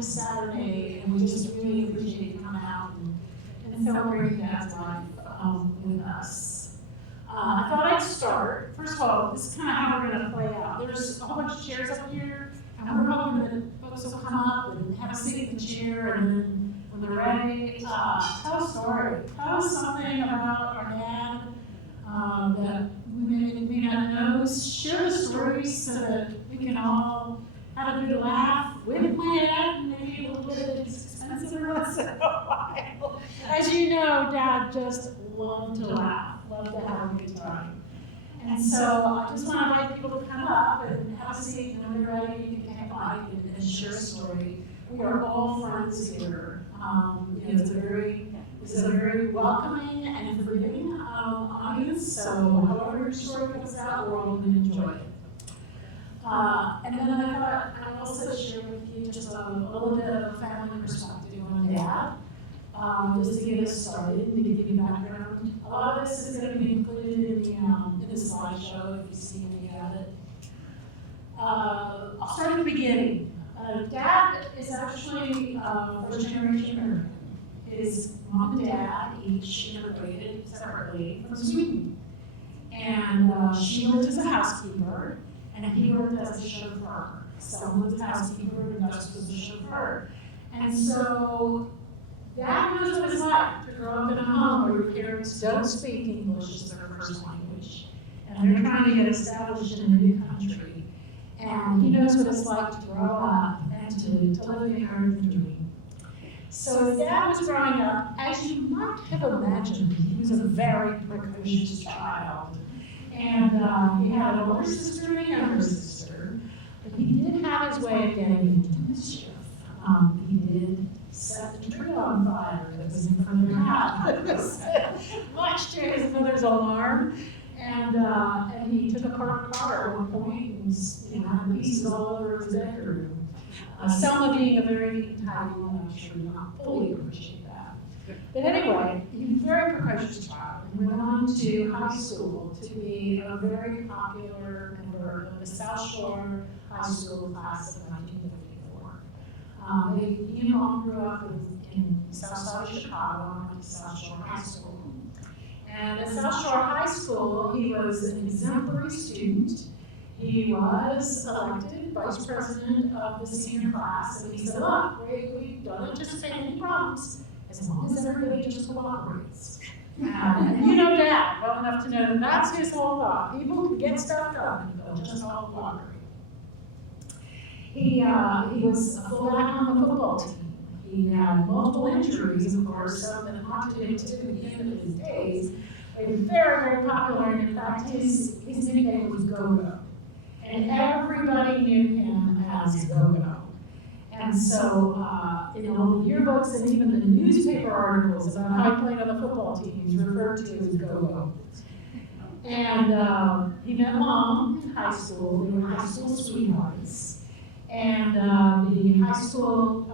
Saturday, and we just really appreciate you coming out and celebrating Dad's life with us. I thought I'd start. First of all, this is kind of how we're going to play out. There's a whole bunch of chairs up here, and we're hoping that folks will come up and have a seat in the chair, and then when they're ready, tell a story. Tell us something about our dad that we may not know. Share the stories so that we can all have a good laugh with my dad, maybe a little bit expensive once in a while. As you know, Dad just loved to laugh, loved to have a good time. And so I just want to invite people to come up and have a seat, and when you're ready, you can take a mic and share a story. We are all friends here. It's a very welcoming and forgiving audience, so however your story comes out, we're all going to enjoy it. And then I thought I'd also share with you just a little bit of family perspective on Dad, just to get us started, to give you background. A lot of this is going to be included in the slideshow if you see any of it. I'll start at the beginning. Dad is actually first generation American. His mom and dad each immigrated separately from Sweden. And she worked as a housekeeper, and he worked as a chauffeur. Someone was a housekeeper and Gus was a chauffeur. And so Dad knows what it's like to grow up in a home where your parents don't speak English as their first language, and they're trying to get established in a new country. And he knows what it's like to grow up and to live the American dream. So as Dad was growing up, as you might have imagined, he was a very precocious child. And he had an older sister and a younger sister, but he did have his way of getting into mischief. He did set the tree on fire that was in front of the house, much to his mother's alarm. And he took apart a car at one point and had pieces all over his bedroom. Selma being a very neat and tidy woman, I'm sure did not fully appreciate that. But anyway, he was a very precocious child and went on to high school to be a very popular member of the South Shore High School class of 1954. He and Mom grew up in the South Side of Chicago and went to South Shore High School. And at South Shore High School, he was an exemplary student. He was elected vice president of the senior class, and he said, look, we don't anticipate any problems as long as everybody just cooperates. And you know Dad well enough to know that that's his whole thought. People can get stuff done if they'll just all cooperate. He was a fullback on the football team. He had multiple injuries, of course, some that haunted him to the end of his days. He was very, very popular, and in fact, his nickname was Go-Go. And everybody knew him as Go-Go. And so, in all the yearbooks and even the newspaper articles about how he played on the football team, he was referred to as Go-Go. And he met Mom in high school. They were high school sweethearts. And the high school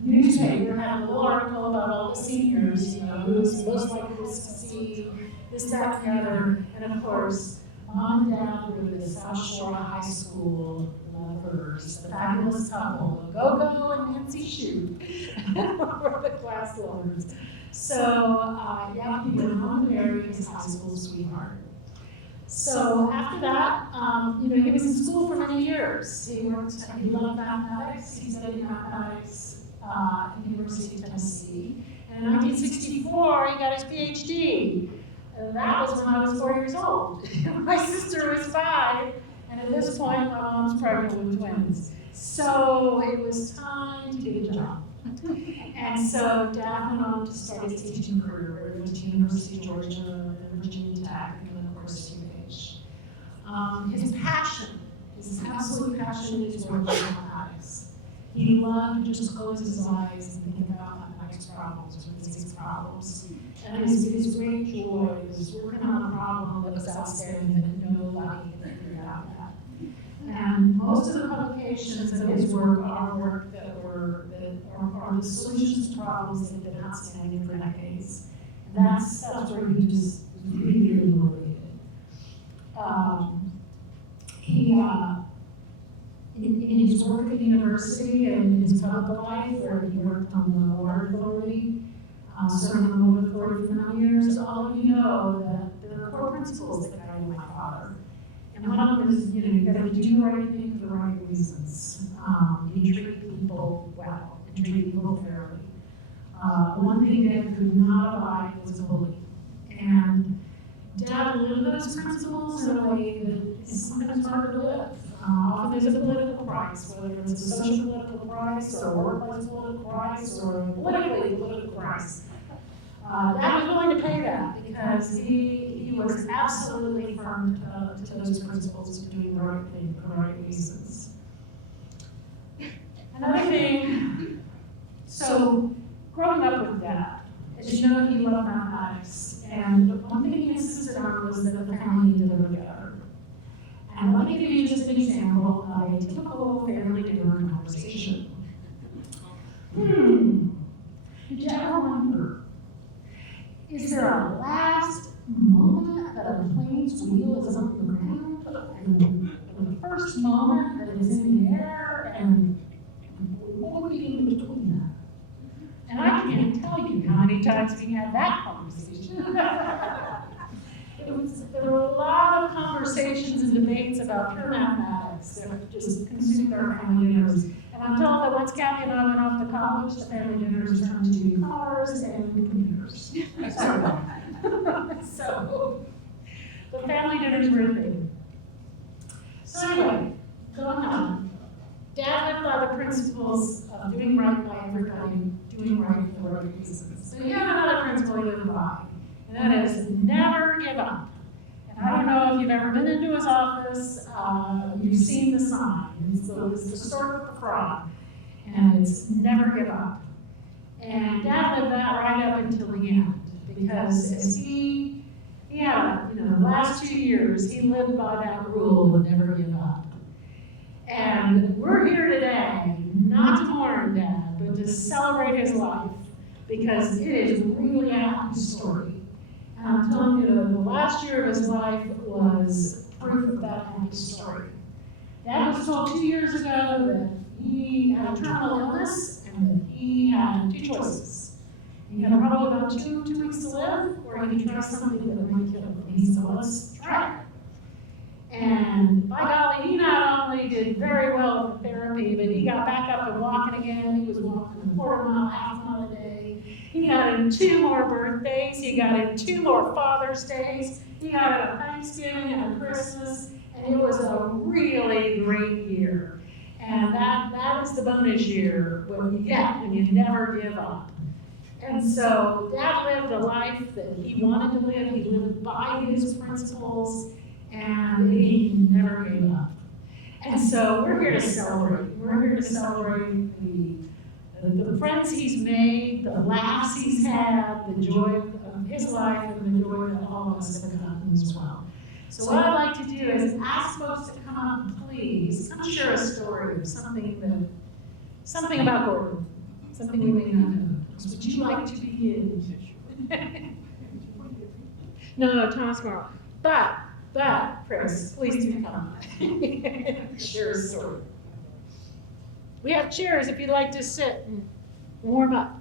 newspaper had a little article about all the seniors, who was most likely to succeed, this, that, and the other. And of course, Mom and Dad were the South Shore High School lovers, the fabulous couple, Go-Go and Nancy Shute, were the class lovers. So, yeah, he went home to marry his high school sweetheart. So after that, he was in school for many years. He loved mathematics. He studied mathematics at the University of Tennessee. And in 1964, he got his PhD. And that was when I was 4 years old. My sister was 5, and at this point, my mom's pregnant with twins. So it was time to get a job. And so Dad went on to start his teaching career, where he went to University of Georgia and Virginia Tech, and then of course UH. His passion, his absolute passion is working with mathematics. He loved to just close his eyes and think about mathematics problems or physics problems. And his great joy was working on a problem that was outstanding that nobody had figured out yet. And most of the publications of his work are work that are the solutions to problems that have been outstanding for decades. And that's where he just was really, really motivated. In his work at the university and in his public life, where he worked on the water authority, serving on the water authority for 9 years, all of you know that there are core principles that guided my father. And one of them is, you got to do the right thing for the right reasons. You treat people well and treat people fairly. One thing Dad could not abide was a bully. And Dad lived those principles in a way that is sometimes hard to live. Often there's a political price, whether it's a social political price or a workplace political price or a politically political price. Dad was willing to pay that because he was absolutely firm to those principles of doing the right thing for the right reasons. Another thing, so growing up with Dad, as you know, he loved mathematics, and one thing he insisted on was that the family dinner together. And let me give you just an example of a typical family dinner conversation. Did you ever wonder, is there a last moment that a plane's wheel is on the ground, and the first moment that it's in the air, and what would be in between that? And I can't tell you how many times we had that conversation. There were a lot of conversations and debates about pure mathematics that just consumed our family dinners. And I'm told that once Kathy and I went off to college, the family dinners turned to cars and computers. So the family dinners were a thing. So anyway, going on. Dad lived by the principles of doing right by everybody, doing right for the right reasons. So he had another principle he lived by, and that is never give up. And I don't know if you've ever been into his office, you've seen the sign. It's the stork with the frog, and it's never give up. And Dad lived that right up until the end, because as he had, the last 2 years, he lived by that rule of never give up. And we're here today, not to mourn Dad, but to celebrate his life, because it is really a happy story. And I'm telling you, the last year of his life was proof of that happy story. Dad was told 2 years ago that he had a terminal illness and that he had 2 choices. He had probably about two weeks to live, or he could try something that might kill him. And he said, well, let's try it. And by golly, he not only did very well with the therapy, but he got back up and walking again. He was walking a quarter mile, half mile a day. He got in 2 more birthdays. He got in 2 more Father's Days. He got in a Thanksgiving and a Christmas. And it was a really great year. And that is the bonus year, what you get when you never give up. And so Dad lived the life that he wanted to live. He lived by his principles, and he never gave up. And so we're here to celebrate. We're here to celebrate the friends he's made, the laughs he's had, the joy of his life, and the joy that all of us have gotten as well. So what I'd like to do is ask folks to come up and please come share a story of something about Gordon, something we may not know. Would you like to begin? No, Thomas Morrow. But, Chris, please do come. Share a story. We have chairs if you'd like to sit and warm up.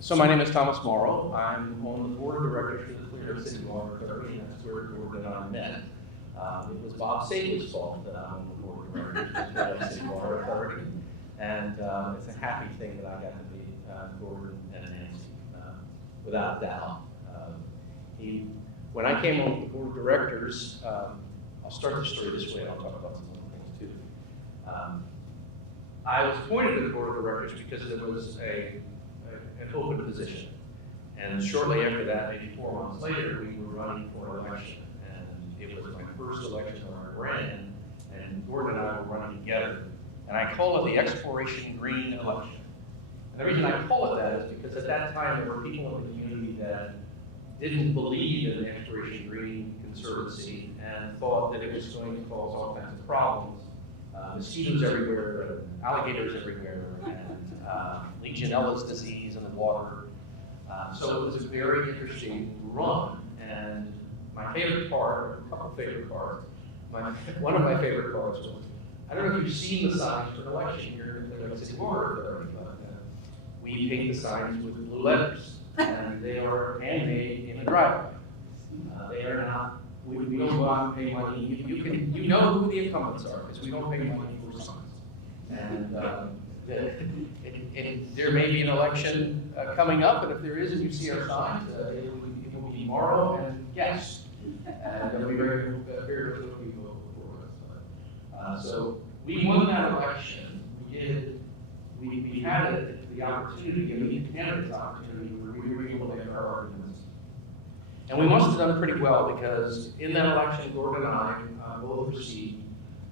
So my name is Thomas Morrow. I'm on the board of directors for the Clear City Water Authority, and that's where Gordon and I met. It was Bob Sage's fault that I'm on the board of directors for the Clear City Water Authority, and it's a happy thing that I got to meet Gordon and Nancy, without doubt. When I came on the board of directors, I'll start the story this way, and I'll talk about some other things too. I was appointed to the board of directors because there was an open position. And shortly after that, maybe 4 months later, we were running for an election. And it was my first election where I ran, and Gordon and I were running together. And I call it the Exploration Green election. And the reason I call it that is because at that time, there were people in the community that didn't believe in the Exploration Green Conservancy and thought that it was going to cause all kinds of problems. Mosquitoes everywhere, and alligators everywhere, and Legionella's disease in the water. So it was a very interesting run. And my favorite part, a couple favorite parts, one of my favorite parts was, I don't know if you've seen the signs for an election here in the Galveston City Water Authority, but we paint the signs with blue letters, and they are handmade in the driveway. They are not. We don't go out and pay money. You know who the incumbents are, because we don't pay money for signs. And there may be an election coming up, and if there is, and you see our signs, it will be tomorrow, and yes, and they'll be very much looking for us. So we won that election. We had the opportunity, I mean, the candidates' opportunity, where we were able to make our arguments. And we must have done pretty well, because in that election, Gordon and I both received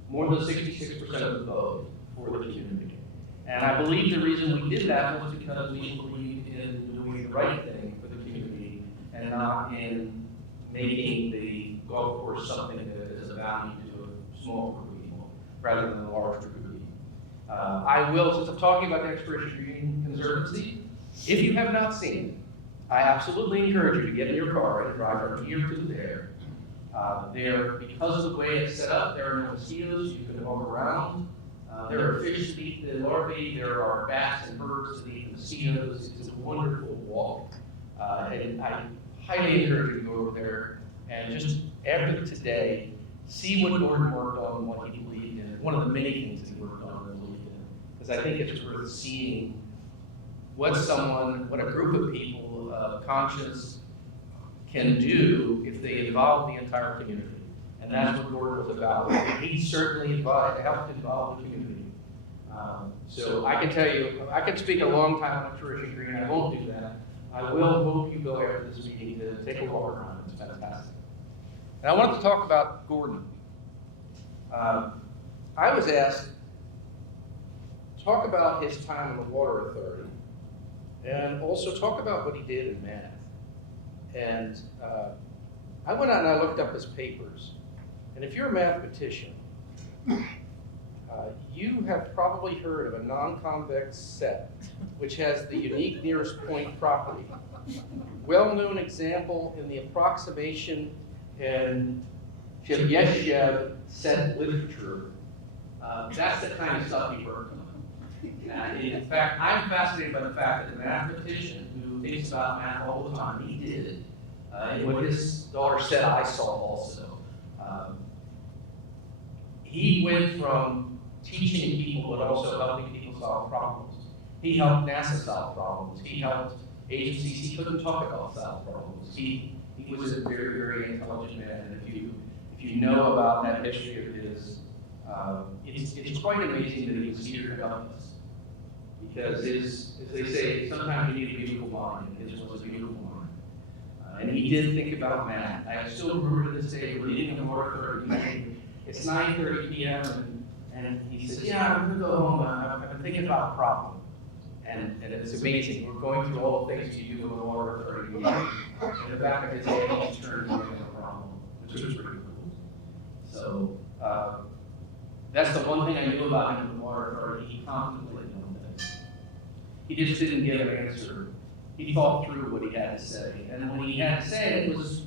more than 66% of the vote for the community. And I believe the reason we did that was because we believed in doing the right thing for the community and not in making the golf course something that is of value to a small group of people rather than a large group of people. I will, since I'm talking about the Exploration Green Conservancy, if you have not seen it, I absolutely encourage you to get in your car and drive from here to there. Because of the way it's set up, there are no mosquitoes. You can walk around. There are fish to eat the larvae. There are bats and birds to eat the mosquitoes. It's a wonderful walk. And I highly encourage you to go over there and just after today, see what Gordon worked on, what he believed in. One of the many things that he worked on and believed in. Because I think it's worth seeing what a group of people of conscience can do if they involve the entire community. And that's what Gordon was about. He certainly helped involve the community. So I can tell you, I could speak a long time on Exploration Green, I won't do that. I will hope you go after this meeting to take a walk around. It's fantastic. And I wanted to talk about Gordon. I was asked to talk about his time in the Water Authority and also talk about what he did in math. And I went out and I looked up his papers. And if you're a mathematician, you have probably heard of a non-convex set, which has the unique nearest point property. Well-known example in the approximation and Chebyshev set literature. That's the kind of stuff he worked on. In fact, I'm fascinated by the fact that a mathematician who thinks about math all the time, he did. And what his daughter said, I saw also. He went from teaching people, but also helping people solve problems. He helped NASA solve problems. He helped agencies he couldn't talk about solve problems. He was a very, very intelligent man. And if you know about that history of his, it's quite amazing that he was here to help us. Because as they say, sometimes you need a beautiful mind, and his was a beautiful mind. And he did think about math. I still remember to this day, we're eating in the Water Authority. It's 9:30 p.m. and he said, yeah, I'm gonna go home. I've been thinking about a problem. And it's amazing. We're going through all the things you do in the Water Authority. In the back of his head, he turned to a problem, which was pretty cool. So that's the one thing I knew about him in the Water Authority. He contemplated on things. He just didn't give an answer. He thought through what he had to say. And when he had to say it was,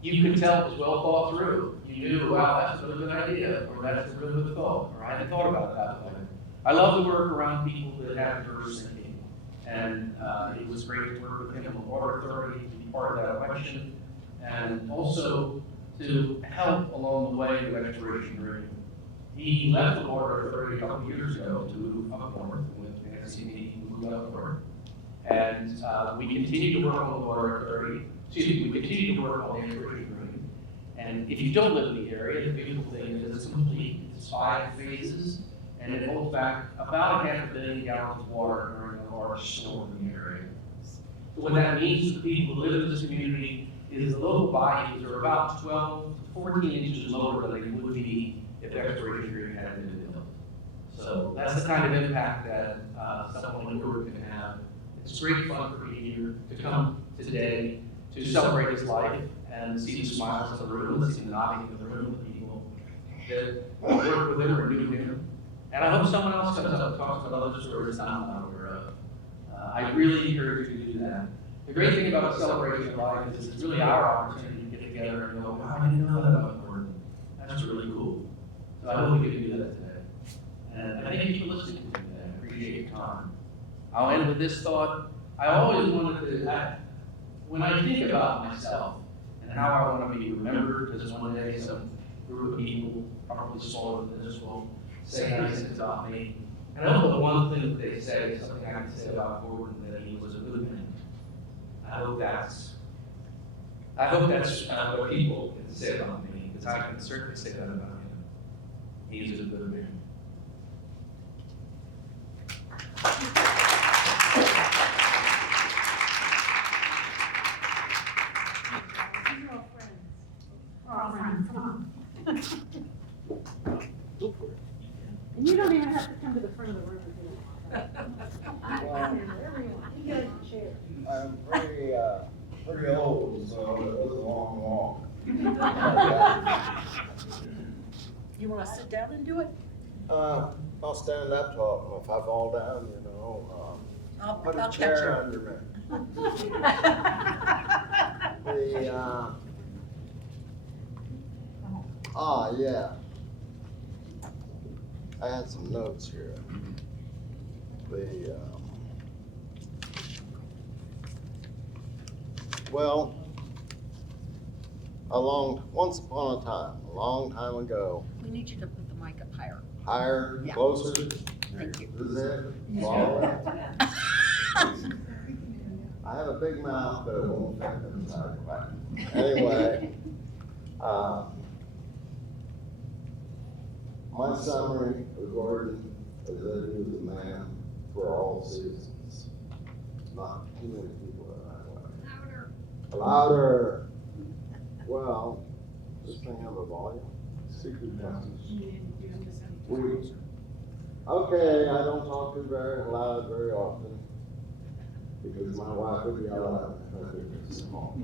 you could tell it was well thought through. You knew, wow, that's a really good idea, or that's a really good thought, or I hadn't thought about it that way. I love to work around people that have diverse thinking. And it was great to work with him on the Water Authority, to be part of that election, and also to help along the way with exploration drilling. He left the Water Authority a couple of years ago to move up north with Nancy and he moved up north. And we continue to work on the Water Authority. We continue to work on the exploration drilling. And if you don't live in the area, the beautiful thing is it's complete. It's 5 phases, and it holds back about 500 million gallons of water during a large storm in the area. So what that means to the people who live in this community is the local bodies are about 12 to 14 inches lower than they would be if exploration drilling hadn't been built. So that's the kind of impact that someone like Gilruth can have. It's great fun for me here to come today to celebrate his life and see the smiles in the room, see the nodding in the room of people that worked with him or knew him. And I hope someone else comes up and talks about other stories I'm not aware of. I really encourage you to do that. The great thing about a celebration of life is it's really our opportunity to get together and go, wow, I didn't know that about Gordon. That's really cool. So I hope we can do that today. And I thank you for listening to me today. I appreciate your time. I'll end with this thought. I always wanted to, when I think about myself and how I want to be remembered, because one day some group of people, probably smaller than this, will say nice things about me. And I hope the one thing that they say is something I can say about Gordon, that he was a good man. I hope that's what people can say about me, because I can certainly say that about him. He's a good man. And you don't even have to come to the front of the room to do it. You get a chair. I'm pretty old, so it was a long walk. You want to sit down and do it? I'll stand up tall. If I fall down, you know, put a I'll catch chair you. under me. Yeah. I had some notes here. Well, once upon a time, a long time ago, We need you to put the mic up higher. higher, Yeah. closer, Thank you. is it? Smaller? I have a big mouth, but it won't fit inside. Anyway, my summary of Gordon is that he was a man for all seasons. Not too many people have Louder. Well, this thing have a volume? Secret message. Okay, I don't talk too very loud very often because my wife would yell at me if I think it's small.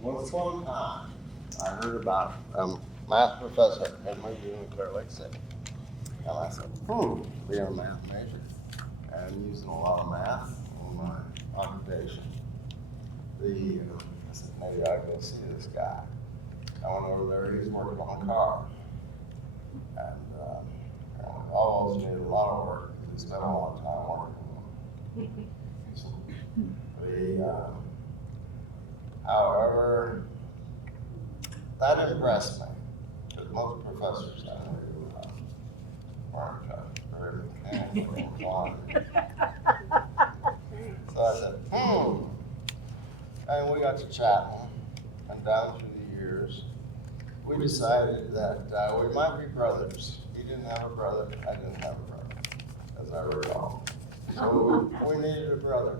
Once upon a time, I heard about a math professor had moved to Clear Lake City. And I said, being a math major and using a lot of math on my occupation. I said, maybe I go see this guy. I went over there, he's working on a car. And I always did a lot of work, because he spent a lot of time working on them. However, that impressed me, because most professors I knew weren't very mechanically inclined. So I said, and we got to chatting, and down through the years, we decided that we might be brothers. He didn't have a brother, I didn't have a brother, as I recall. So we needed a brother.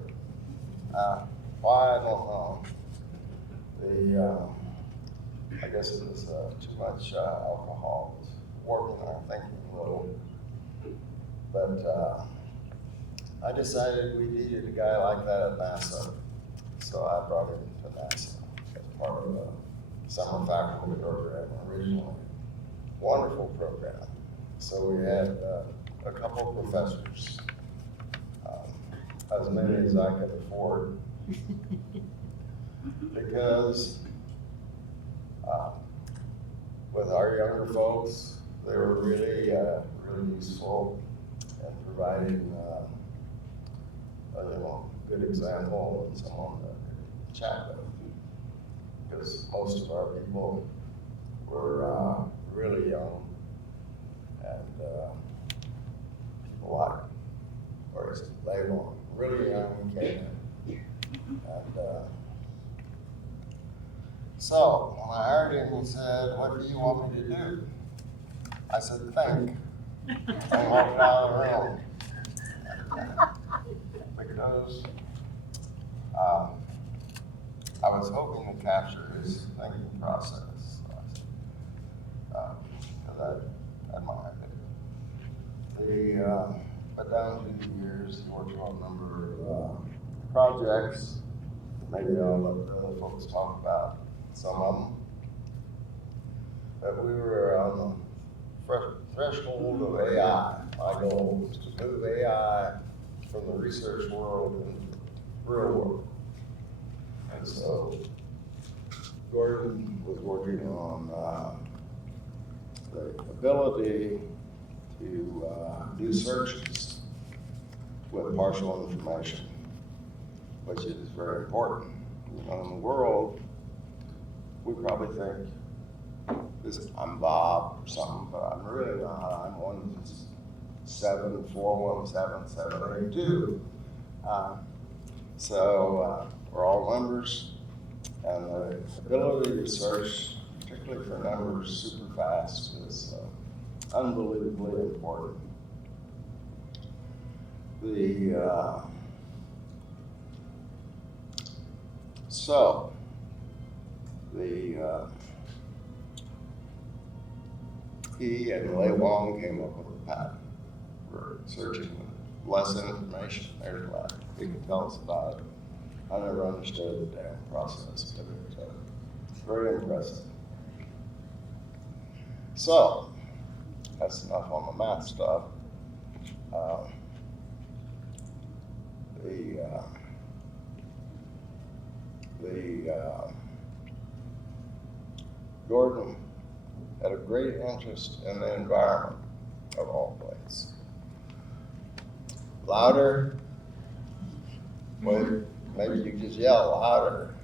Why, I don't know. I guess it was too much alcohol was working our thinking a little. But I decided we needed a guy like that at NASA. So I brought him to NASA as part of the summer faculty program originally. Wonderful program. So we had a couple of professors, as many as I could afford, because with our younger folks, they were really, really useful in providing a good example and someone to chat with. Because most of our people were really young, and people like, or is it they were really young and came in. And so when I heard him, he said, "What do you want me to do?" I said, "Think." And walked out of the room. Because I was hoping to capture his thinking process. Because I admired it. But down through the years, he worked on a number of projects. Maybe I'll let the other folks talk about some of them. But we were on the threshold of AI. My goal was to move AI from the research world into the real world. And so Gordon was working on the ability to do searches with partial information, which is very important. You know, in the world, we probably think I'm Bob or something, but I'm really not. I'm 174177882. So we're all numbers, and the ability to search, particularly for numbers super fast, is unbelievably important. He and Lei Wong came up with a patent for searching with less information. There's that. He could tell us about it. I never understood the damn process, but it's very impressive. So, that's enough on the math stuff. Gordon had a great interest in the environment of all places. Louder? Well, maybe you just yell louder.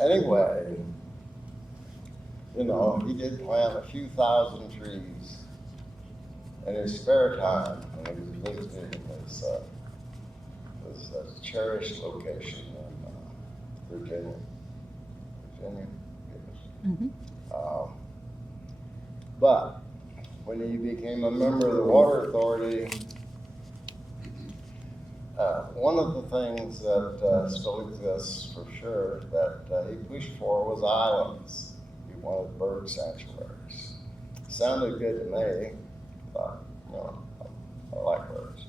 Anyway, you know, he did plant a few thousand trees in his spare time when he was visiting his cherished location in Virginia. Yes. Mm-hmm. But when he became a member of the Water Authority, one of the things that still exists for sure that he pushed for was islands. He wanted bird sanctuaries. Sounded good to me, but you know, I like birds.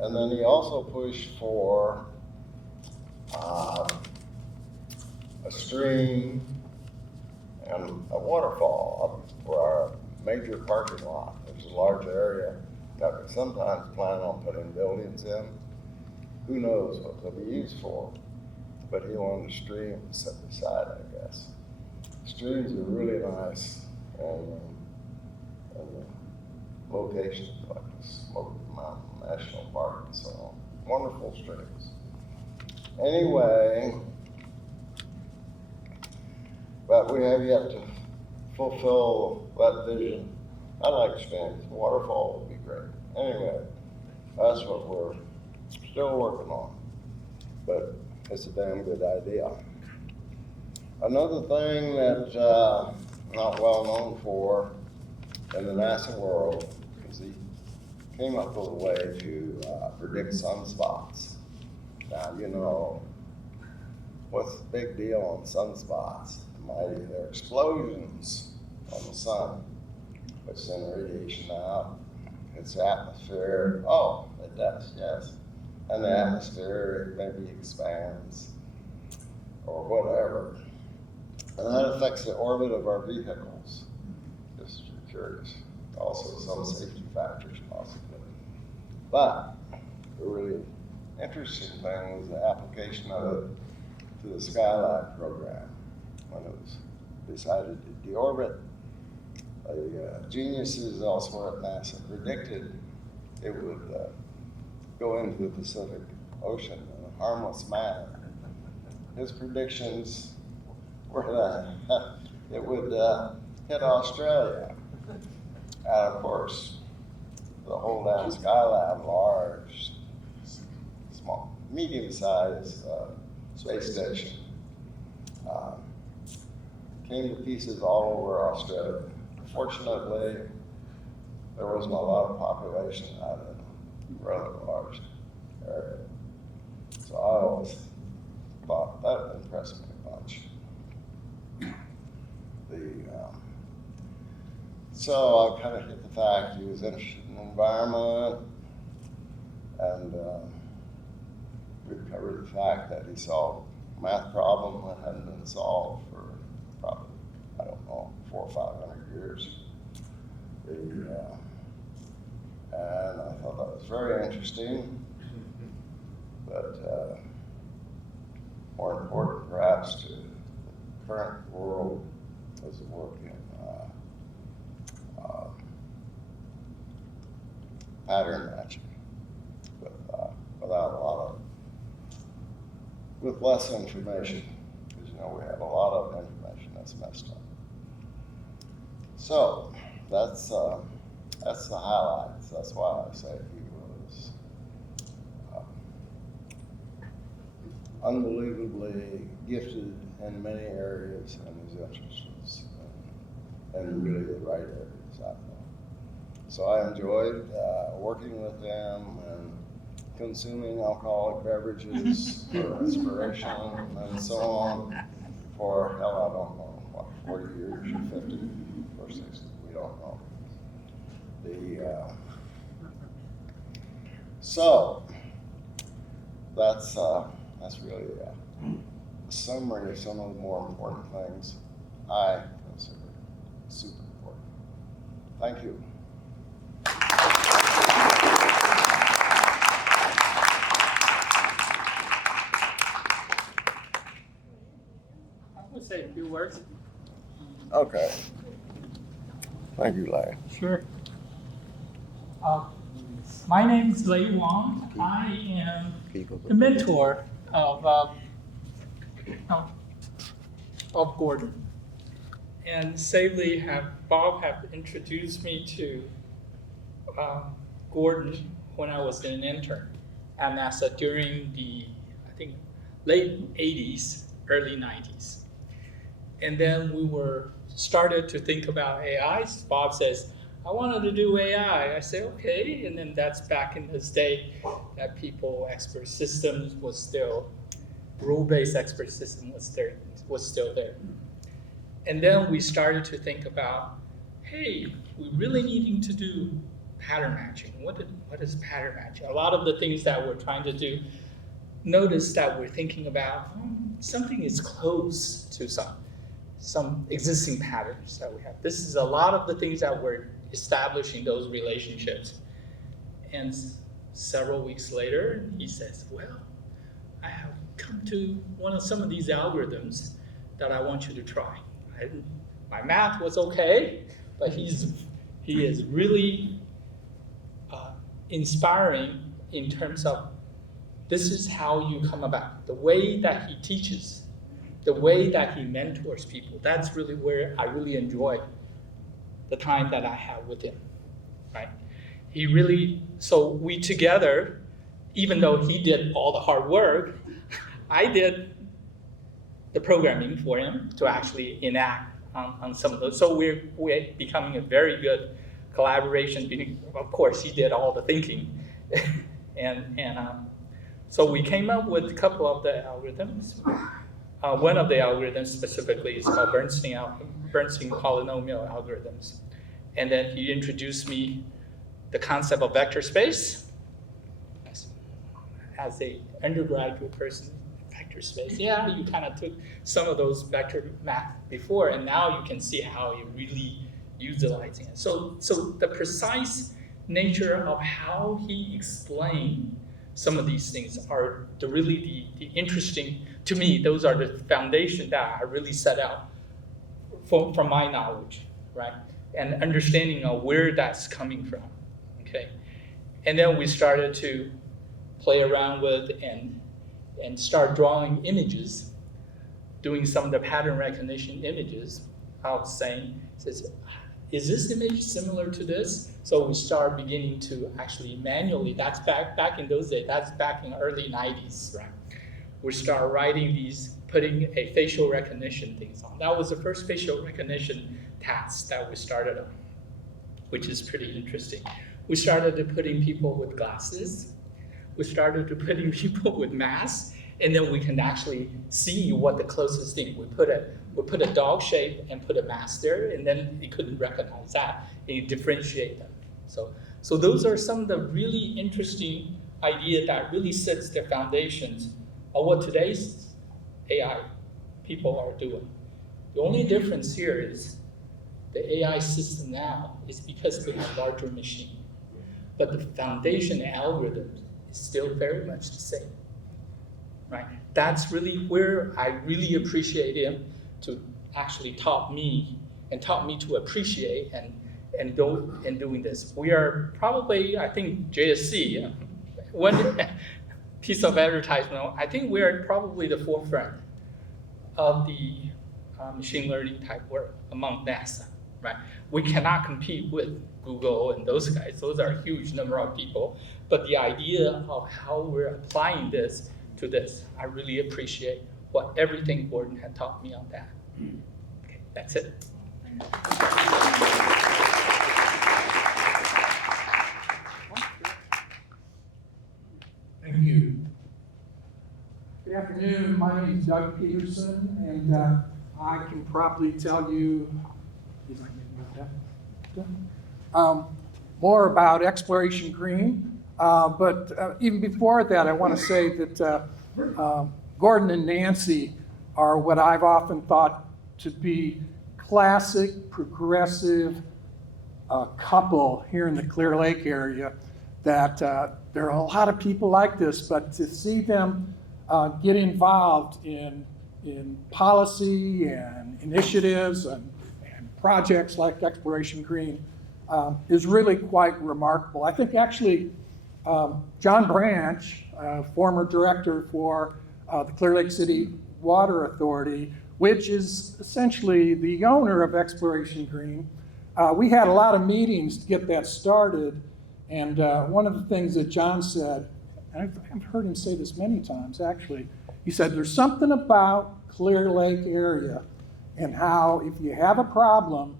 And then he also pushed for a stream and a waterfall up for our major parking lot. There's a large area that we sometimes plan on putting buildings in. Who knows what they'll be used for? But he wanted a stream set beside, I guess. Streams are really nice and locations like the Smoky Mountain National Park and so on. Wonderful streams. Anyway, but we have yet to fulfill that vision. I like streams. Waterfall would be great. Anyway, that's what we're still working on. But it's a damn good idea. Another thing that not well known for in the NASA world is he came up with a way to predict sunspots. Now, you know, what's the big deal on sunspots? They're explosions on the sun, which send radiation out. Its atmosphere, it does, yes. And the atmosphere maybe expands or whatever. And that affects the orbit of our vehicles. Just curious. Also some safety factors possibly. But the really interesting thing was the application of it to the Skylab program when it was decided to deorbit. Geniuses elsewhere at NASA predicted it would go into the Pacific Ocean in a harmless manner. His predictions were that it would hit Australia. And of course, the whole damn Skylab, large, small, medium-sized space station, came to pieces all over Australia. Fortunately, there wasn't a lot of population out in a rather large area. So I always thought that impressed me a bunch. So I kind of hit the fact he was interested in the environment, and we covered the fact that he solved a math problem that hadn't been solved for probably, 400 or 500 years. And I thought that was very interesting, but more important perhaps to the current world was the work in pattern matching with less information, because we have a lot of information that's messed up. So that's the highlights. That's why I say he was unbelievably gifted in many areas, and his interest was in really the right areas, I thought. So I enjoyed working with them and consuming alcoholic beverages for inspiration and so on for, hell, I don't know, what, 40 years or 50 or 60, we don't know. So that's really a summary of some of the more important things I consider super important. Thank you. I'm going to say a few words. Okay. Thank you, Larry. Sure. My name is Lei Wang. I am the mentor of Gordon. And sadly, Bob have introduced me to Gordon when I was an intern at NASA during the, I think, late 80s, early 90s. And then we started to think about AI. Bob says, I wanted to do AI. I say, okay. And then that's back in this day that expert systems was still, rule-based expert system was still there. And then we started to think about, hey, we really needing to do pattern matching. What is pattern matching? A lot of the things that we're trying to do, notice that we're thinking about something is close to some existing patterns that we have. This is a lot of the things that we're establishing those relationships. And several weeks later, he says, well, I have come to some of these algorithms that I want you to try. My math was okay, but he is really inspiring in terms of this is how you come about. The way that he teaches, the way that he mentors people, that's really where I really enjoy the time that I have with him, right? So we together, even though he did all the hard work, I did the programming for him to actually enact on some of those. So we're becoming a very good collaboration. Of course, he did all the thinking. So we came up with a couple of the algorithms. One of the algorithms specifically is called Bernstein polynomial algorithms. And then he introduced me the concept of vector space. As a undergraduate person, vector space, yeah, you kind of took some of those vector math before, and now you can see how you're really utilizing it. So the precise nature of how he explained some of these things are the interesting, to me, those are the foundation that I really set out from my knowledge, right? And understanding of where that's coming from, okay? And then we started to play around with and start drawing images, doing some of the pattern recognition images. I was saying, is this image similar to this? So we start beginning to actually manually, that's back in those days, that's back in early 90s, right? We start writing these, putting a facial recognition things on. That was the first facial recognition task that we started on, which is pretty interesting. We started to putting people with glasses. We started to putting people with masks, and then we can actually see what the closest thing. We put a dog shape and put a mask there, and then you couldn't recognize that, and you differentiate them. So those are some of the really interesting ideas that really sets the foundations of what today's AI people are doing. The only difference here is the AI system now is because we have larger machine, but the foundation algorithms is still very much the same, right? That's really where I really appreciate him to actually taught me to appreciate and doing this. We are probably, I think JSC, one piece of advertisement, I think we are probably the forefront of the machine learning type work among NASA, right? We cannot compete with Google and those guys. Those are a huge number of people. But the idea of how we're applying this to this, I really appreciate everything Gordon had taught me on that. Okay, that's it. Thank you. Good afternoon. My name is Doug Peterson, and I can probably tell you more about Exploration Green. But even before that, I want to say that Gordon and Nancy are what I've often thought to be classic, progressive couple here in the Clear Lake area. That there are a lot of people like this, but to see them get involved in policy and initiatives and projects like Exploration Green is really quite remarkable. I think actually John Branch, former director for the Clear Lake City Water Authority, which is essentially the owner of Exploration Green, we had a lot of meetings to get that started. And one of the things that John said, and I've heard him say this many times actually, he said, there's something about Clear Lake area and how if you have a problem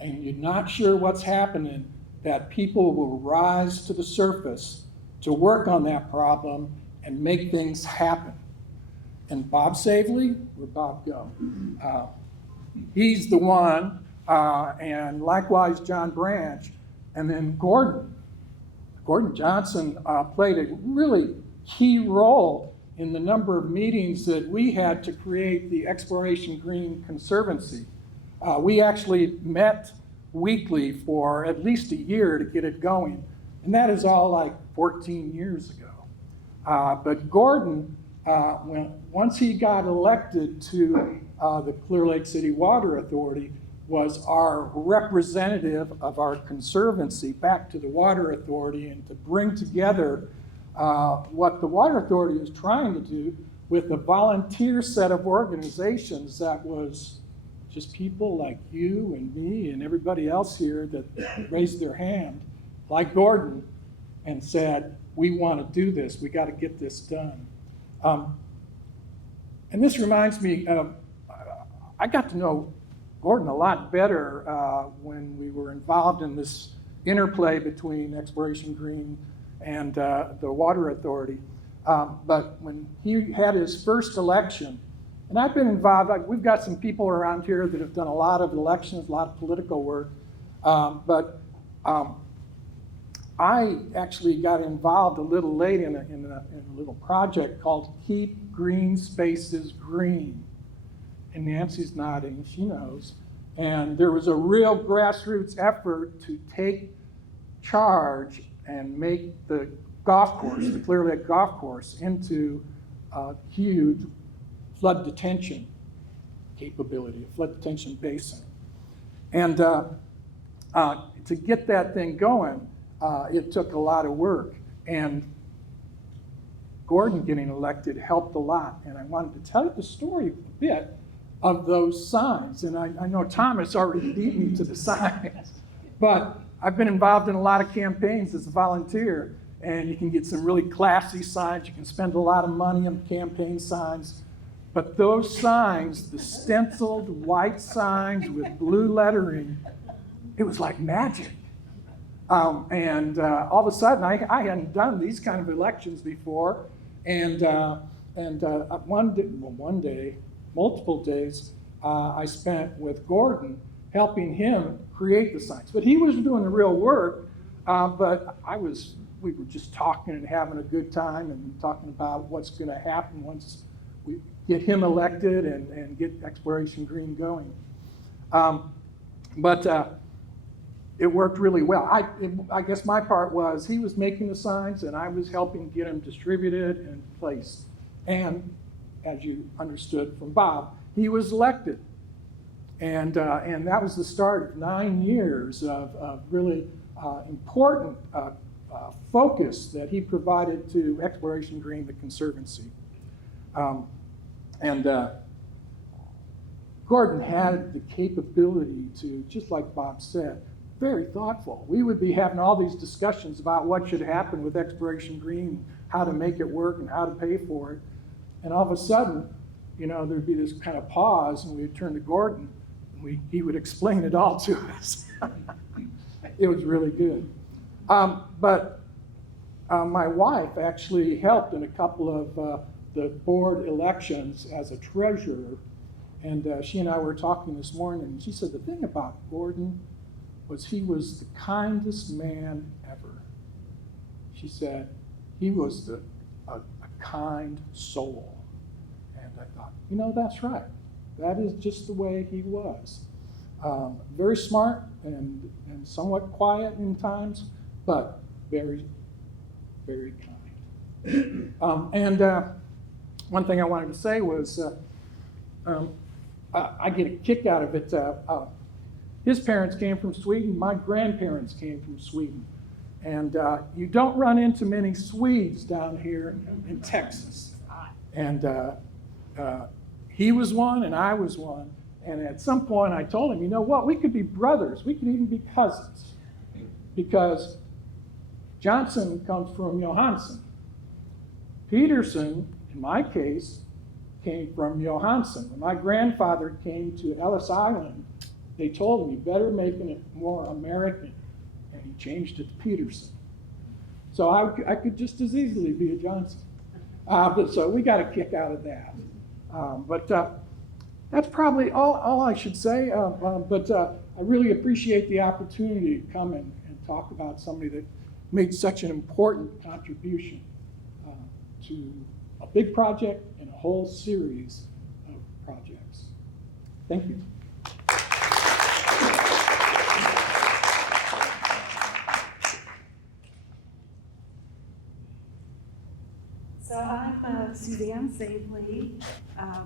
and you're not sure what's happening, that people will rise to the surface to work on that problem and make things happen. And Bob Savely, where'd Bob go? He's the one, and likewise John Branch, and then Gordon. Gordon Johnson played a really key role in the number of meetings that we had to create the Exploration Green Conservancy. We actually met weekly for at least a year to get it going, and that is all like 14 years ago. But Gordon, once he got elected to the Clear Lake City Water Authority, was our representative of our conservancy back to the Water Authority, and to bring together what the Water Authority was trying to do with a volunteer set of organizations that was just people like you and me and everybody else here that raised their hand, like Gordon, and said, we want to do this, we got to get this done. And this reminds me of, I got to know Gordon a lot better when we were involved in this interplay between Exploration Green and the Water Authority. But when he had his first election, and I've been involved, we've got some people around here that have done a lot of elections, a lot of political work, but I actually got involved a little late in a little project called Keep Green Spaces Green. And Nancy's nodding, she knows. And there was a real grassroots effort to take charge and make the golf course, the Clear Lake Golf Course, into a huge flood detention capability, a flood detention basin. And to get that thing going, it took a lot of work. And Gordon getting elected helped a lot. And I wanted to tell you the story a bit of those signs. And I know Thomas already beat me to the signs, but I've been involved in a lot of campaigns as a volunteer, and you can get some really classy signs. You can spend a lot of money on campaign signs. But those signs, the stenciled white signs with blue lettering, it was like magic. And all of a sudden, I hadn't done these kind of elections before. And one day, multiple days, I spent with Gordon helping him create the signs. But he was doing the real work, but we were just talking and having a good time and talking about what's going to happen once we get him elected and get Exploration Green going. But it worked really well. I guess my part was he was making the signs and I was helping get them distributed and placed. And as you understood from Bob, he was elected. And that was the start of 9 years of really important focus that he provided to Exploration Green, the Conservancy. Gordon had the capability to, just like Bob said, very thoughtful. We would be having all these discussions about what should happen with Exploration Green, how to make it work and how to pay for it. And all of a sudden, there'd be this kind of pause and we would turn to Gordon and he would explain it all to us. It was really good. But my wife actually helped in a couple of the board elections as a treasurer. And she and I were talking this morning, and she said the thing about Gordon was he was the kindest man ever. She said he was a kind soul. And I thought, that's right. That is just the way he was. Very smart and somewhat quiet in times, but very, very kind. One thing I wanted to say was I get a kick out of it. His parents came from Sweden. My grandparents came from Sweden. And you don't run into many Swedes down here in Texas. And he was one and I was one. And at some point I told him, you know what, we could be brothers. We could even be cousins. Because Johnson comes from Johansson. Peterson, in my case, came from Johansson. When my grandfather came to Ellis Island, they told him, you better make it more American, and he changed it to Peterson. So I could just as easily be a Johnson. So we got a kick out of that. But that's probably all I should say. But I really appreciate the opportunity to come and talk about somebody that made such an important contribution to a big project and a whole series of projects. Thank you. So I'm Suzanne Savely.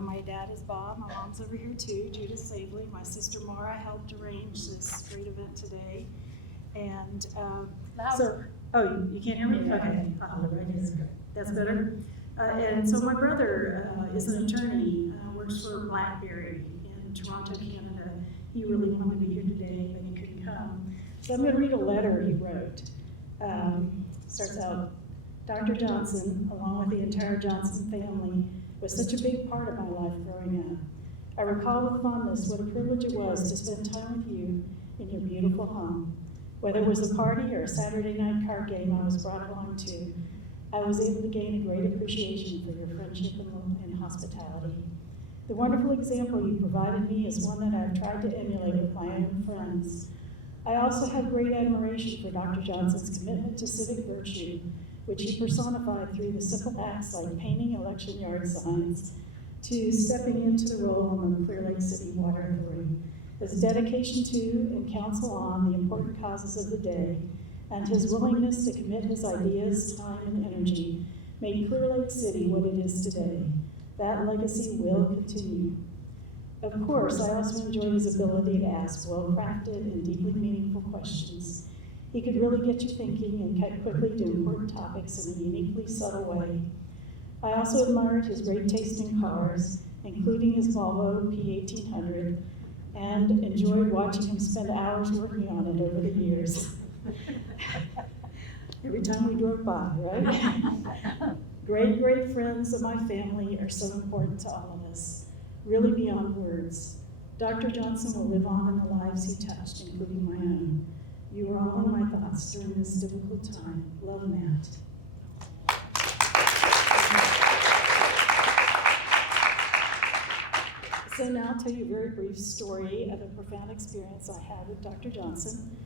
My dad is Bob. My mom's over here too, Judith Savely. My sister Mara helped arrange this great event today. And so, oh, you can't hear me? Okay. That's better. And so my brother is an attorney, works for BlackBerry in Toronto, Canada. He really wanted to be here today, but he couldn't come. So I'm going to read a letter he wrote. Starts out, Dr. Johnson, along with the entire Johnson family, was such a big part of my life growing up. I recall with fondness what a privilege it was to spend time with you in your beautiful home. Whether it was a party or a Saturday night card game I was brought along to, I was able to gain a great appreciation for your friendship and hospitality. The wonderful example you provided me is one that I've tried to emulate with my own friends. I also have great admiration for Dr. Johnson's commitment to civic virtue, which he personified through the simple acts like painting election yard signs to stepping into the role on the Clear Lake City Water Authority. His dedication to and counsel on the important causes of the day, and his willingness to commit his ideas, time, and energy made Clear Lake City what it is today. That legacy will continue. Of course, I also enjoyed his ability to ask well-crafted and deeply meaningful questions. He could really get you thinking and cut quickly to important topics in a uniquely subtle way. I also admired his great taste in cars, including his Volvo P1800, and enjoyed watching him spend hours working on it over the years. Every time we drove by, right? Great friends of my family are so important to all of us, really beyond words. Dr. Johnson will live on in the lives he touched, including my own. You are all in my thoughts during this difficult time. Love, Matt. So now I'll tell you a very brief story of a profound experience I had with Dr. Johnson.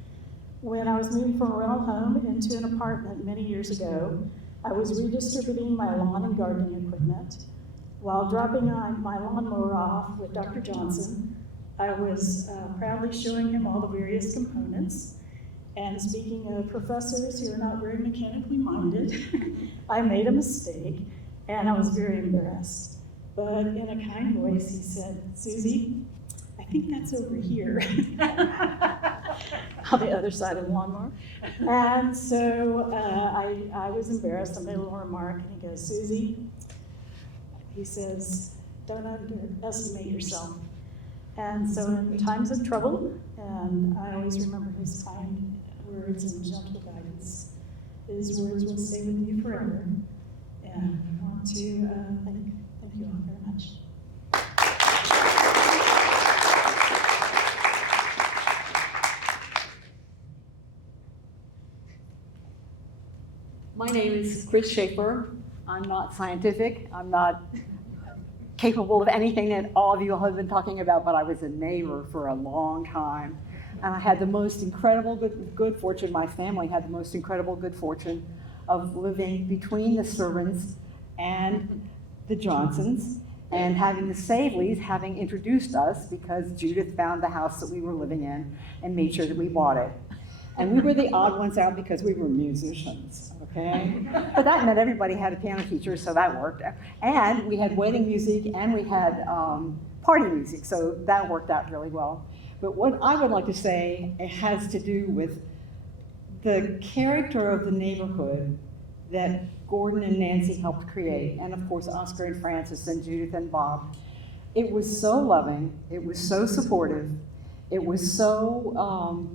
When I was moving from a rental home into an apartment many years ago, I was redistributing my lawn and gardening equipment. While dropping my lawnmower off with Dr. Johnson, I was proudly showing him all the various components. And speaking of professors who are not very mechanically minded, I made a mistake, and I was very embarrassed. But in a kind voice, he said, Susie, I think that's over here, on the other side of the lawnmower. And so I was embarrassed. I made a little remark, and he goes, Susie, he says, don't underestimate yourself. And so in times of trouble, and I always remember his kind words and gentle guidance, his words will stay with you forever. And I want to thank you all very much. My name is Chris Schaefer. I'm not scientific. I'm not capable of anything that all of you have been talking about, but I was a neighbor for a long time. And I had the most incredible good fortune, my family had the most incredible good fortune of living between the servants and the Johnsons, and having the Saveleys having introduced us because Judith found the house that we were living in and made sure that we bought it. And we were the odd ones out because we were musicians, okay? But that meant everybody had a piano teacher, so that worked. And we had wedding music and we had party music, so that worked out really well. But what I would like to say, it has to do with the character of the neighborhood that Gordon and Nancy helped create, and of course Oscar and Francis and Judith and Bob. It was so loving, it was so supportive, it was so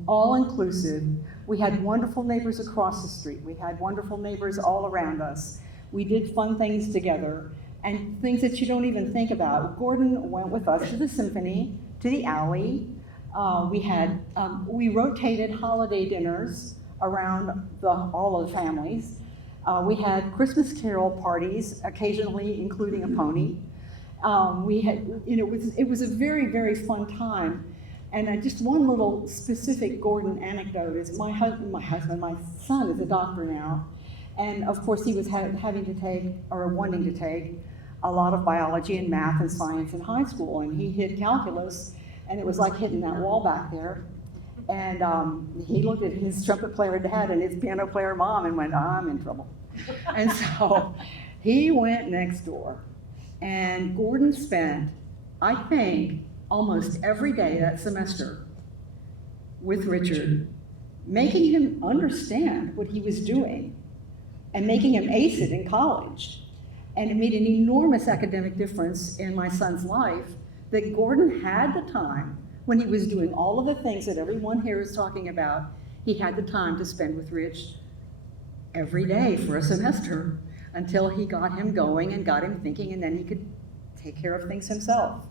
all-inclusive. We had wonderful neighbors across the street. We had wonderful neighbors all around us. We did fun things together, and things that you don't even think about. Gordon went with us to the symphony, to the alley. We rotated holiday dinners around all of the families. We had Christmas carol parties, occasionally including a pony. It was a very, very fun time. And just one little specific Gordon anecdote is my son is a doctor now. And of course he was having to take, or wanting to take, a lot of biology and math and science in high school. And he hit calculus, and it was like hitting that wall back there. And he looked at his trumpet player dad and his piano player mom and went, I'm in trouble. And so he went next door. And Gordon spent, I think, almost every day that semester with Richard, making him understand what he was doing and making him ace it in college. And it made an enormous academic difference in my son's life that Gordon had the time, when he was doing all of the things that everyone here is talking about, he had the time to spend with Rich every day for a semester until he got him going and got him thinking, and then he could take care of things himself.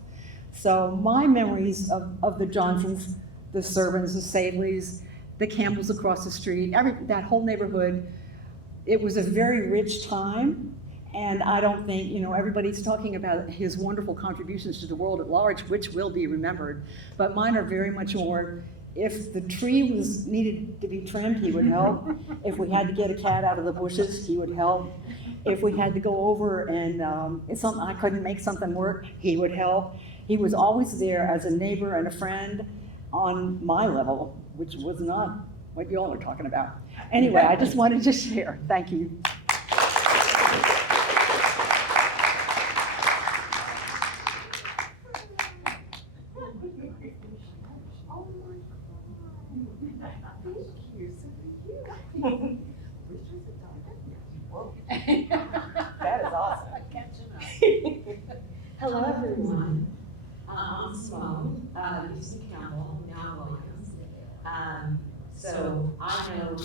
So my memories of the Johnsons, the Servants, the Saveleys, the Campbells across the street, that whole neighborhood, it was a very rich time. And I don't think, everybody's talking about his wonderful contributions to the world at large, which will be remembered. But mine are very much more, if the tree needed to be trimmed, he would help. If we had to get a cat out of the bushes, he would help. If we had to go over and I couldn't make something work, he would help. He was always there as a neighbor and a friend on my level, which was not what you all are talking about. Anyway, I just wanted to share. Thank you. That is awesome. Hello, everyone. I'm Simone, used to Campbell, now Williams. So I know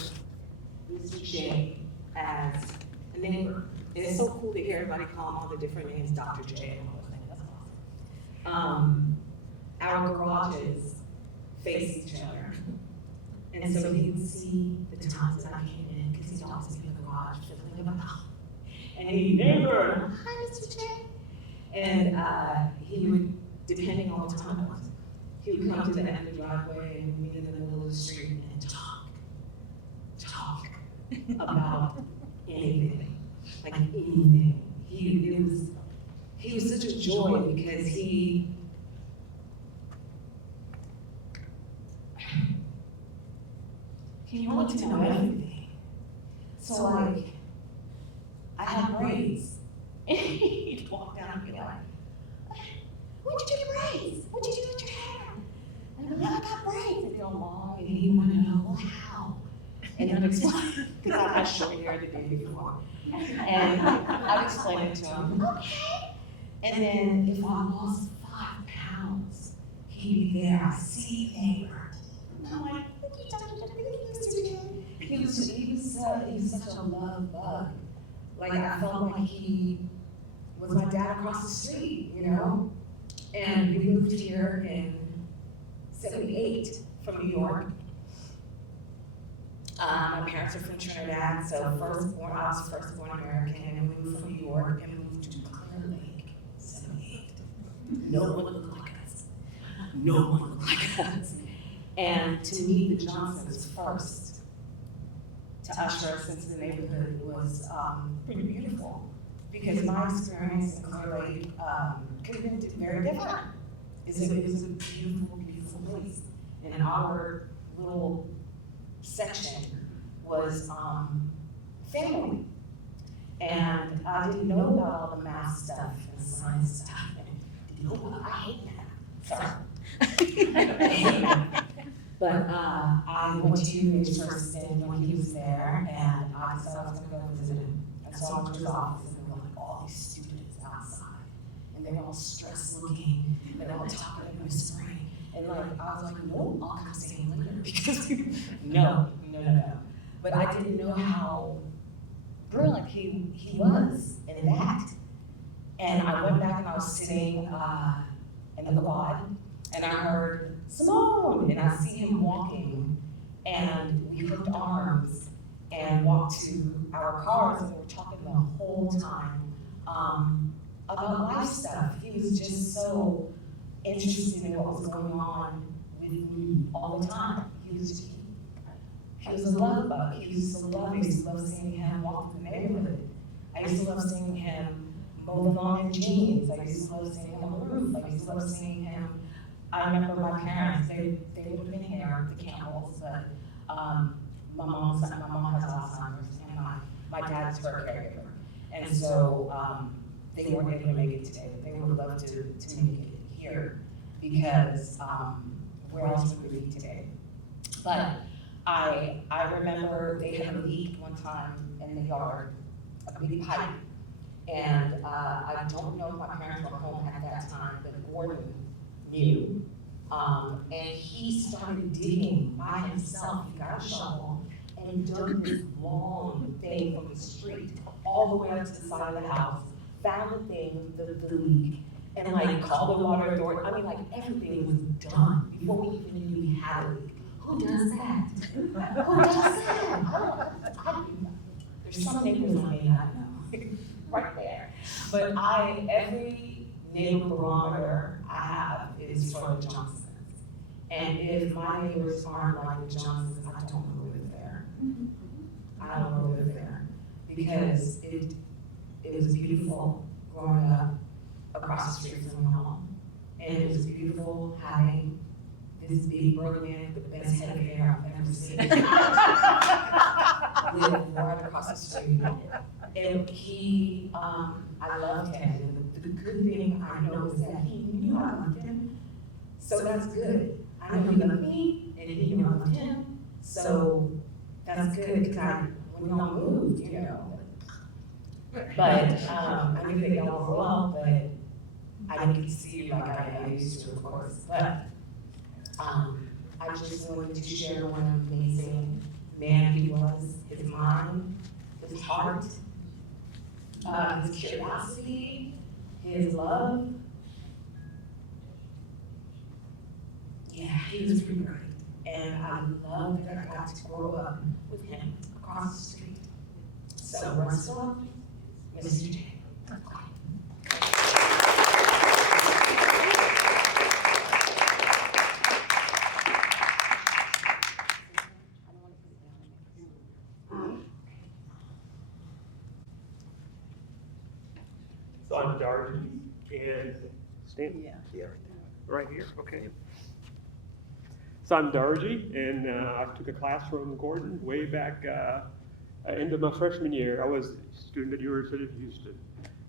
Mr. J as a neighbor. And it's so cool to hear everybody call him all the different names, Dr. J and all those things. That's awesome. Our garages face each other. And so he would see the times that I came in, because he'd always be in the garage fiddling about. And he'd neighbor, hi, Mr. J. And he would, depending on what time it was, he would come to the end of the driveway and meet in the middle of the street and talk about anything, like anything. He was such a joy because he wanted to know everything. So like, I had braids, and he'd walk down and be like, what'd you do to braids? What'd you do with your hair? And I'd be like, I got braids. And they're long, and he wanted to know, well, how? And I'd explain, because I had short hair the day before. And I'd explain it to him, okay. And then if I lost 5 pounds, he'd be there, I see neighbor. And I'm like, he was such a love bug. Like, I felt like he was my dad across the street, And we moved here in 78 from New York. My parents are from Trinidad, so I was firstborn American, and we moved from New York and moved to Clear Lake, 78. No one looked like us. No one looked like us. And to meet the Johnsons first, to usher us into the neighborhood was pretty beautiful, because my experience in Clear Lake could have been very different. It was a beautiful, beautiful place. And our little section was family. And I didn't know about all the math stuff and science stuff. And didn't know I hate math. Sorry. I hate math. But I went to his first stint when he was there, and I said I was going to go visit him. And so I went to his office, and there were like all these students outside, and they were all stressed looking, and they were all talking and whispering. And like, I was like, no, I'll come see him later, because no. But I didn't know how brilliant he was in that. And I went back and I was sitting in the quad, and I heard, Simone, and I see him walking, and we hooked arms and walked to our cars, and we were talking the whole time about life stuff. He was just so interested in what was going on with me all the time. He was a love bug. He used to love, I used to love seeing him walk through the neighborhood. I used to love seeing him mow the lawn in jeans. I used to love seeing him on the roof. I used to love seeing him. I remember my parents, they would have been here, the Campbells, but my mom has Alzheimer's, and my dad's her caregiver. And so they weren't able to make it today, but they would have loved to make it here, because where else would we be today? But I remember they had a leak one time in the yard, a big pipe. And I don't know if my parents were home at that time, but Gordon knew. And he started digging by himself. He got a shovel and he dug this long thing from the street all the way up to the side of the house, found the thing, the leak, and like called the water authority. I mean, like everything was done before we even knew we had a leak. Who does that? Who does that? There's some neighbors I may not know, right there. But every neighbor barometer I have is for the Johnsons. And if my neighbors aren't like the Johnsons, I don't want to live there. I don't want to live there. Because it was beautiful growing up across the street from my home. And it was beautiful having this big burly man with the best head of hair I've ever seen. Live right across the street. And he, I loved him. And the good thing I know is that he knew I loved him. So that's good. I know he loved me, and he knew I loved him. So that's good, because when y'all moved, you know. But I knew that y'all were well, but I didn't get to see you like I used to, of course. But I just wanted to share what an amazing man he was, his mind, his heart, his curiosity, his love. Yeah, he was pretty great. And I love that I got to grow up with him across the street. So, Russell, Mr. J. So I'm Darby, and stand. Yeah. Right here. Okay. So I'm Darby, and I took a class from Gordon way back end of my freshman year. I was a student at the University of Houston,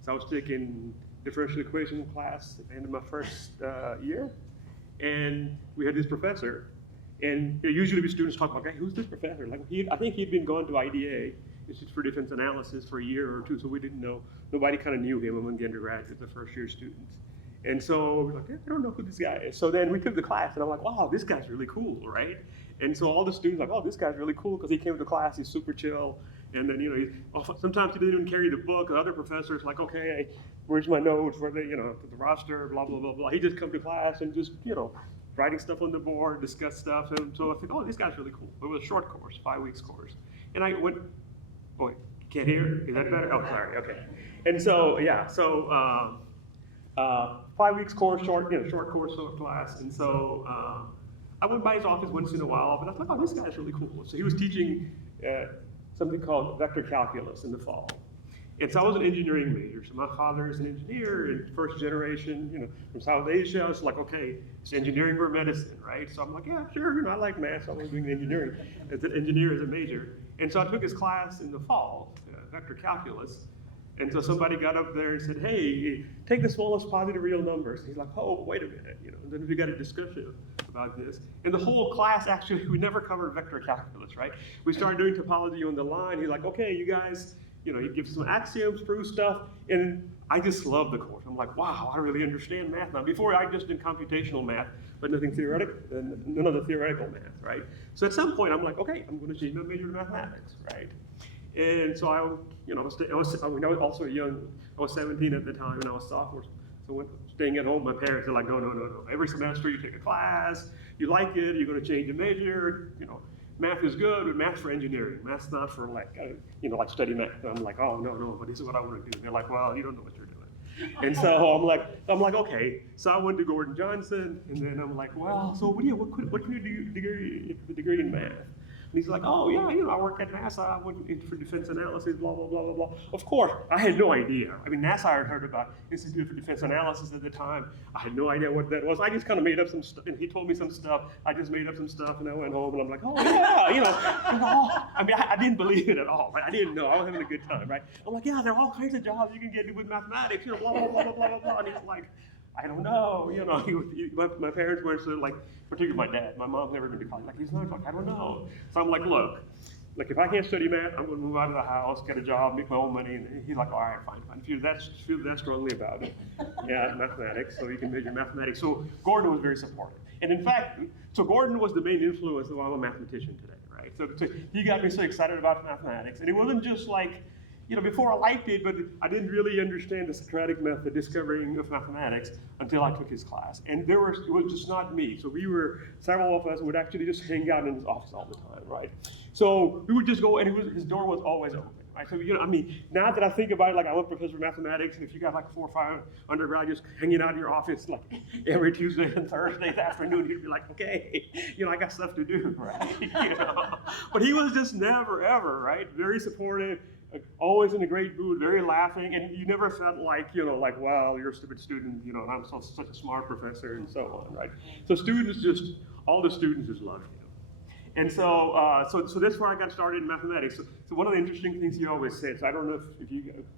so I was taking differential equation class at the end of my first year, and we had this professor, and usually the students talk about, hey, who's this professor? Like I think he'd been going to IDA, Institute for Defense Analysis, for a year or two, so we didn't know. Nobody kind of knew him among the undergraduates, the first year students. And so we're like, I don't know who this guy is. So then we took the class, and I'm like, wow, this guy's really cool, right? And so all the students are like, oh, this guy's really cool, because he came to class, he's super chill. And then, you know, sometimes he didn't even carry the book. The other professors like, okay, where's my notes? Where they, you know, the roster, blah, blah, blah, blah. He just come to class and just, you know, writing stuff on the board, discuss stuff. And so I think, oh, this guy's really cool. It was a short course, 5 weeks course. And I went, oh, wait, can't hear? Is that better? Oh, sorry, okay. And so, yeah, so 5 weeks course, short course of class. And so I went by his office once in a while, but I thought, oh, this guy's really cool. So he was teaching something called vector calculus in the fall. And so I was an engineering major. So my father is an engineer, and first generation, you know, from South Asia. It's like, okay, it's engineering or medicine, right? So I'm like, yeah, sure, you know, I like math, so I was doing engineering as an engineer as a major. And so I took his class in the fall, vector calculus. And so somebody got up there and said, hey, take the smallest positive real numbers. And he's like, oh, wait a minute, you know, and then we got a discussion about this. And the whole class, actually, we never covered vector calculus, right? We started doing topology on the line. He's like, okay, you guys, you know, he gives some axioms, prove stuff, and I just love the course. I'm like, wow, I really understand math now. Before, I just did computational math, but nothing theoretical, none of the theoretical math, right? So at some point, I'm like, okay, I'm going to change my major to mathematics, right? And so I was also young. I was 17 at the time, and I was sophomore. So staying at home, my parents are like, no. Every semester you take a class, you like it, you're going to change a major. Math is good, but math's for engineering. Math's not for like study math. I'm like, oh no, but this is what I want to do. And they're like, well, you don't know what you're doing. And so I'm like, okay. So I went to Gordon Johnson, and then I'm like, well, so what can you do degree in math? And he's like, oh yeah, I work at NASA, I went in for defense analysis, blah, blah, blah, blah, blah. Of course, I had no idea. I mean, NASA I had heard about Institute for Defense Analysis at the time. I had no idea what that was. I just kind of made up some stuff, and he told me some stuff. I just made up some stuff, and I went home, and I'm like, oh yeah, I mean, I didn't believe it at all, right? I didn't know, I was having a good time, right? I'm like, yeah, there are all kinds of jobs you can get with mathematics, blah, blah, blah, blah, blah, blah, blah. And he's like, I don't know, my parents were sort of like, particularly my dad, my mom never been to college, like, he's not like, I don't know. So I'm like, look, if I can't study math, I'm gonna move out of the house, get a job, make my own money, and he's like, all right, fine. If you feel that strongly about it, yeah, mathematics, so you can major in mathematics. So Gordon was very supportive. And in fact, so Gordon was the main influence of why I'm a mathematician today, right? So he got me so excited about mathematics, and it wasn't just like, before I liked it, but I didn't really understand the Socratic method, discovering of mathematics, until I took his class. And it was just not me. So several of us would actually just hang out in his office all the time, right? So we would just go, and his door was always open, right? So, now that I think about it, like I'm a professor of mathematics, and if you got like 4 or 5 undergraduates hanging out in your office, like every Tuesday and Thursday afternoon, you'd be like, okay, I got stuff to do, right? But he was just never, ever, right? Very supportive. Always in a great mood, very laughing, and you never felt like, wow, you're a stupid student, I'm such a smart professor, and so on, right? So all the students just loved him. And so that's where I got started in mathematics. So one of the interesting things he always said, so I don't know if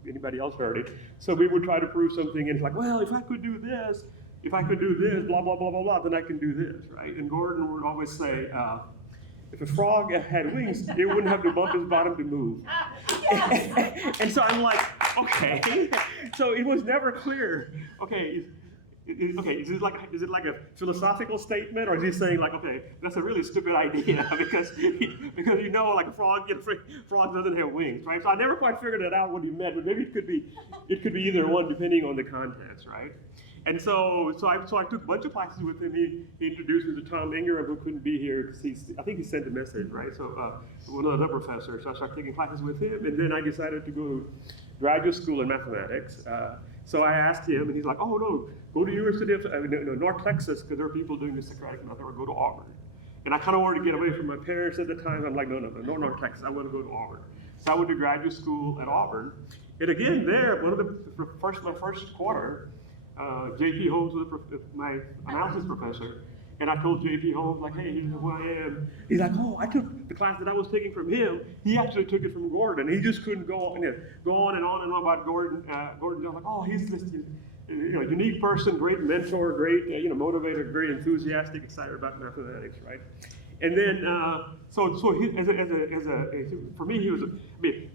anybody else heard it, so we would try to prove something, and it's like, well, if I could do this, blah, blah, blah, blah, blah, then I can do this, right? And Gordon would always say, if a frog had wings, it wouldn't have to bump his bottom to move. And so I'm like, okay. So it was never clear. Okay, is it like a philosophical statement, or is he saying like, okay, that's a really stupid idea because like a frog doesn't have wings, right? So I never quite figured it out what he meant, but maybe it could be either one depending on the context, right? And so I took a bunch of classes with him. He introduced me to Tom Ingram, who couldn't be here because I think he sent a message, right? So one of the other professors. So I started taking classes with him, and then I decided to go to graduate school in mathematics. So I asked him, and he's like, oh no, go to University of North Texas, because there are people doing the Socratic method, or go to Auburn. And I kind of wanted to get away from my parents at the time. I'm like, no, North Texas. I want to go to Auburn. So I went to graduate school at Auburn. And again, there, my first quarter, J.P. Holmes was my analysis professor, and I told J.P. Holmes, like, hey, here's who I am. He's like, oh, I took the class that I was taking from him. He actually took it from Gordon. He just couldn't go on and on about Gordon. Gordon was like, oh, he's this unique person, great mentor, great motivator, very enthusiastic, excited about mathematics, right? And then, for me, he was, he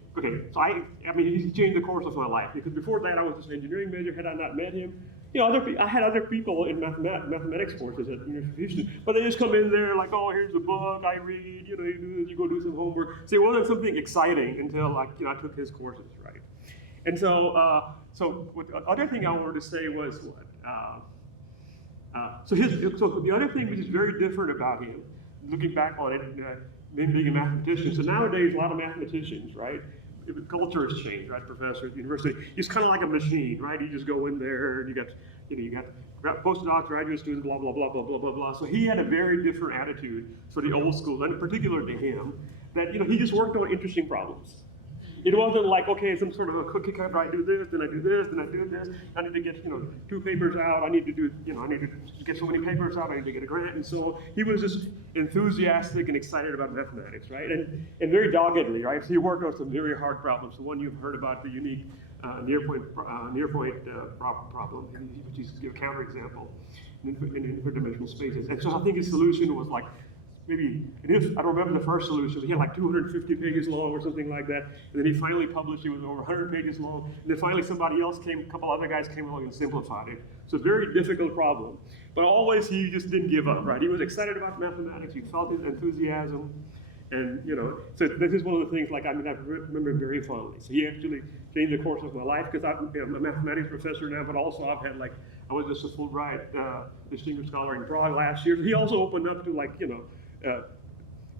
changed the course of my life, because before that I was just an engineering major. Had I not met him, I had other people in mathematics courses at the University of Houston, but they just come in there like, oh, here's the book, I read, you do this, you go do some homework. So it wasn't something exciting until I took his courses, right? And so, the other thing I wanted to say was, so the other thing which is very different about him, looking back on it, being a mathematician. So nowadays, a lot of mathematicians, right? The culture has changed, right? Professors at the university, it's kind of like a machine, right? You just go in there, and you got postdocs, graduate students, blah, blah, blah, blah, blah, blah, blah. So he had a very different attitude for the old school, and in particular to him, that he just worked on interesting problems. It wasn't like, okay, some sort of a cookie cutter, I do this, then I do this, then I do this. I need to get, 2 papers out. I need to do, I need to get so many papers out. I need to get a grant, and so he was just enthusiastic and excited about mathematics, right? And very doggedly, right? So he worked on some very hard problems. The one you've heard about, the unique near-point problem, which is a counterexample in interdimensional spaces. And so I think his solution was like, I don't remember the first solution, but he had like 250 pages long or something like that. And then he finally published it, was over 100 pages long. And then finally somebody else a couple other guys came along and simplified it. So very difficult problem. But always he just didn't give up, right? He was excited about mathematics, he felt his enthusiasm. And, so this is one of the things, like, I remember him very fondly. So he actually changed the course of my life, because I'm a mathematics professor now, but also I've had, like, I was just a Fulbright Distinguished Scholar in Prague last year. He also opened up to, like,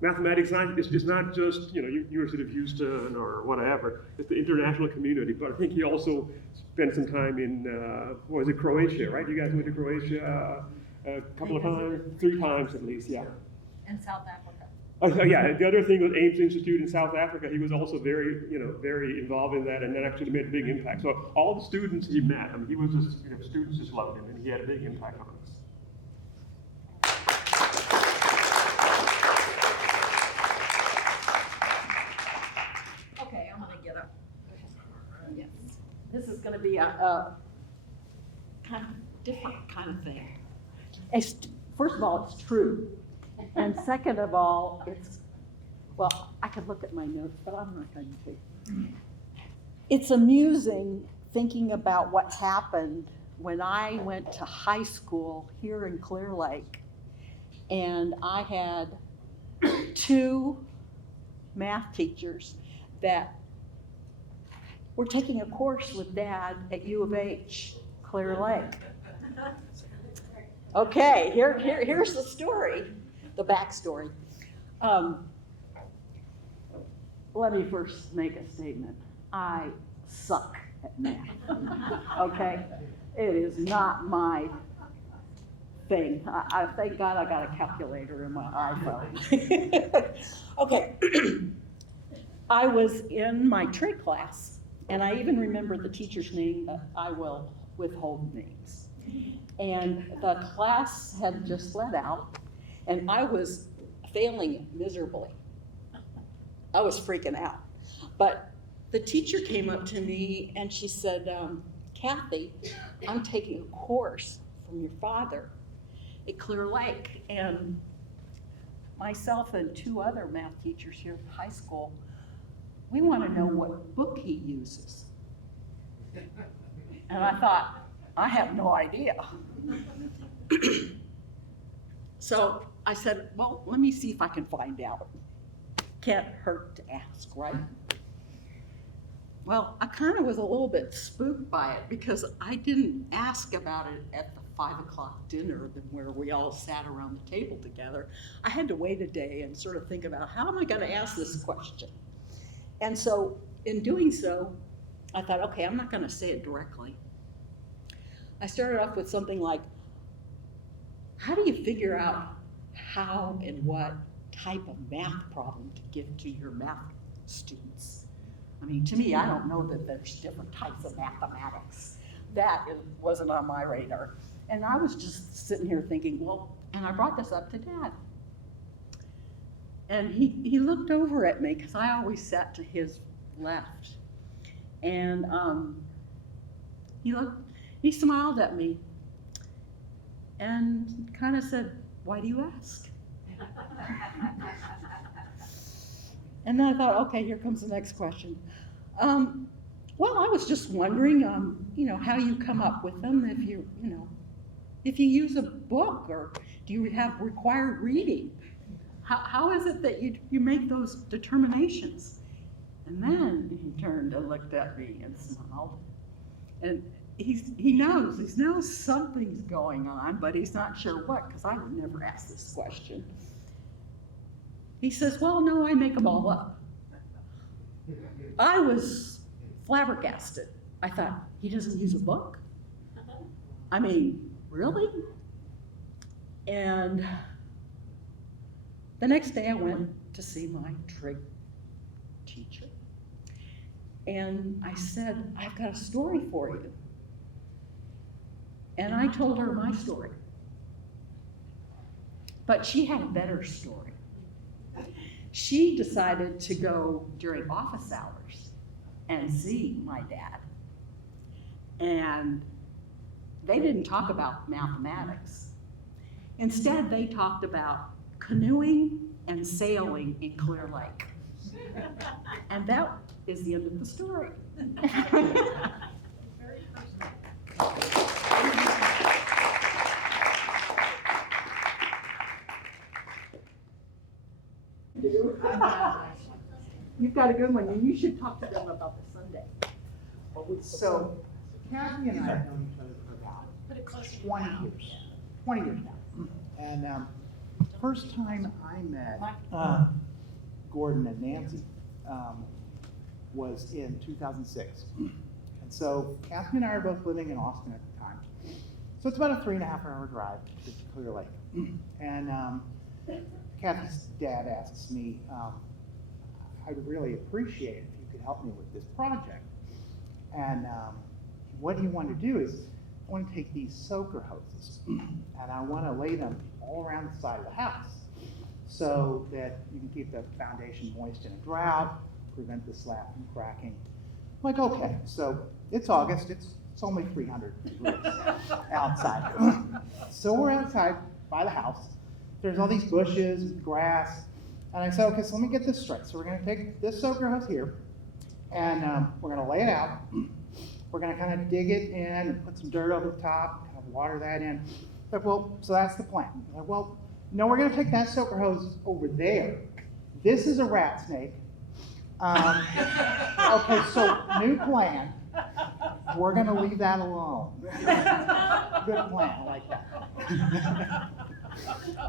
mathematics science is not just, University of Houston or whatever. It's the international community. But I think he also spent some time in, Croatia, right? You guys went to Croatia a couple of times? 3 times at least, yeah. And South Africa. Oh, yeah, the other thing was Ames Institute in South Africa. He was also very, very involved in that, and that actually made a big impact. So all the students he met, he was just, students just loved him, and he had a big impact on us. Okay, I'm gonna get up. Yes. This is gonna be a kind of different kind of thing. First of all, it's true. And second of all, I could look at my notes, but I'm not going to. It's amusing thinking about what happened when I went to high school here in Clear Lake, and I had 2 math teachers that were taking a course with Dad at U of H, Clear Lake. Okay, here's the story. The backstory. Let me first make a statement. I suck at math, okay? It is not my thing. I thank God I got a calculator in my iPhone. Okay, I was in my trig class, and I even remember the teacher's name, but I will withhold names. And the class had just let out, and I was failing miserably. I was freaking out. But the teacher came up to me and she said, Kathy, I'm taking a course from your father at Clear Lake. And myself and 2 other math teachers here at high school, we want to know what book he uses. And I thought, I have no idea. So I said, well, let me see if I can find out. Can't hurt to ask, right? Well, I kind of was a little bit spooked by it because I didn't ask about it at the 5 o'clock dinner where we all sat around the table together. I had to wait a day and sort of think about how am I going to ask this question? And so in doing so, I thought, okay, I'm not going to say it directly. I started off with something like, how do you figure out how and what type of math problem to give to your math students? I mean, to me, I don't know that there's different types of mathematics. That wasn't on my radar. And I was just sitting here thinking, well, and I brought this up to Dad. And he looked over at me, because I always sat to his left. And he smiled at me and kind of said, why do you ask? And then I thought, okay, here comes the next question. Well, I was just wondering, how you come up with them, if you use a book, or do you have required reading? How is it that you make those determinations? And then he turned and looked at me and smiled. And he knows something's going on, but he's not sure what, because I would never ask this question. He says, well, no, I make them all up. I was flabbergasted. I thought, he doesn't use a book? I mean, really? And the next day I went to see my trig teacher. And I said, I've got a story for you. And I told her my story. But she had a better story. She decided to go during office hours and see my dad. And they didn't talk about mathematics. Instead, they talked about canoeing and sailing in Clear Lake. And that is the end of the story. do. You've got a good one, and you should talk to them about the Sunday. So Kathy and I have known each other for about 20 years. 20 years now. And first time I met Gordon and Nancy was in 2006. And so Kathy and I are both living in Austin at the time. So it's about a 3.5-hour drive to Clear Lake. And Kathy's dad asks me, I would really appreciate it if you could help me with this project. And what he wanted to do is, I want to take these soaker hoses and I want to lay them all around the side of the house so that you can keep the foundation moist in a drought, prevent the slab from cracking. I'm like, okay, so it's August, it's only 300 degrees outside. So we're outside by the house. There's all these bushes and grass. And I said, okay, so let me get this straight. So we're going to take this soaker hose here, and we're going to lay it out. We're going to kind of dig it in and put some dirt over the top, kind of water that in. Like, well, so that's the plan. Like, well, no, we're going to take that soaker hose over there. This is a rat snake. Okay, so new plan. We're going to leave that alone. Good plan, I like that.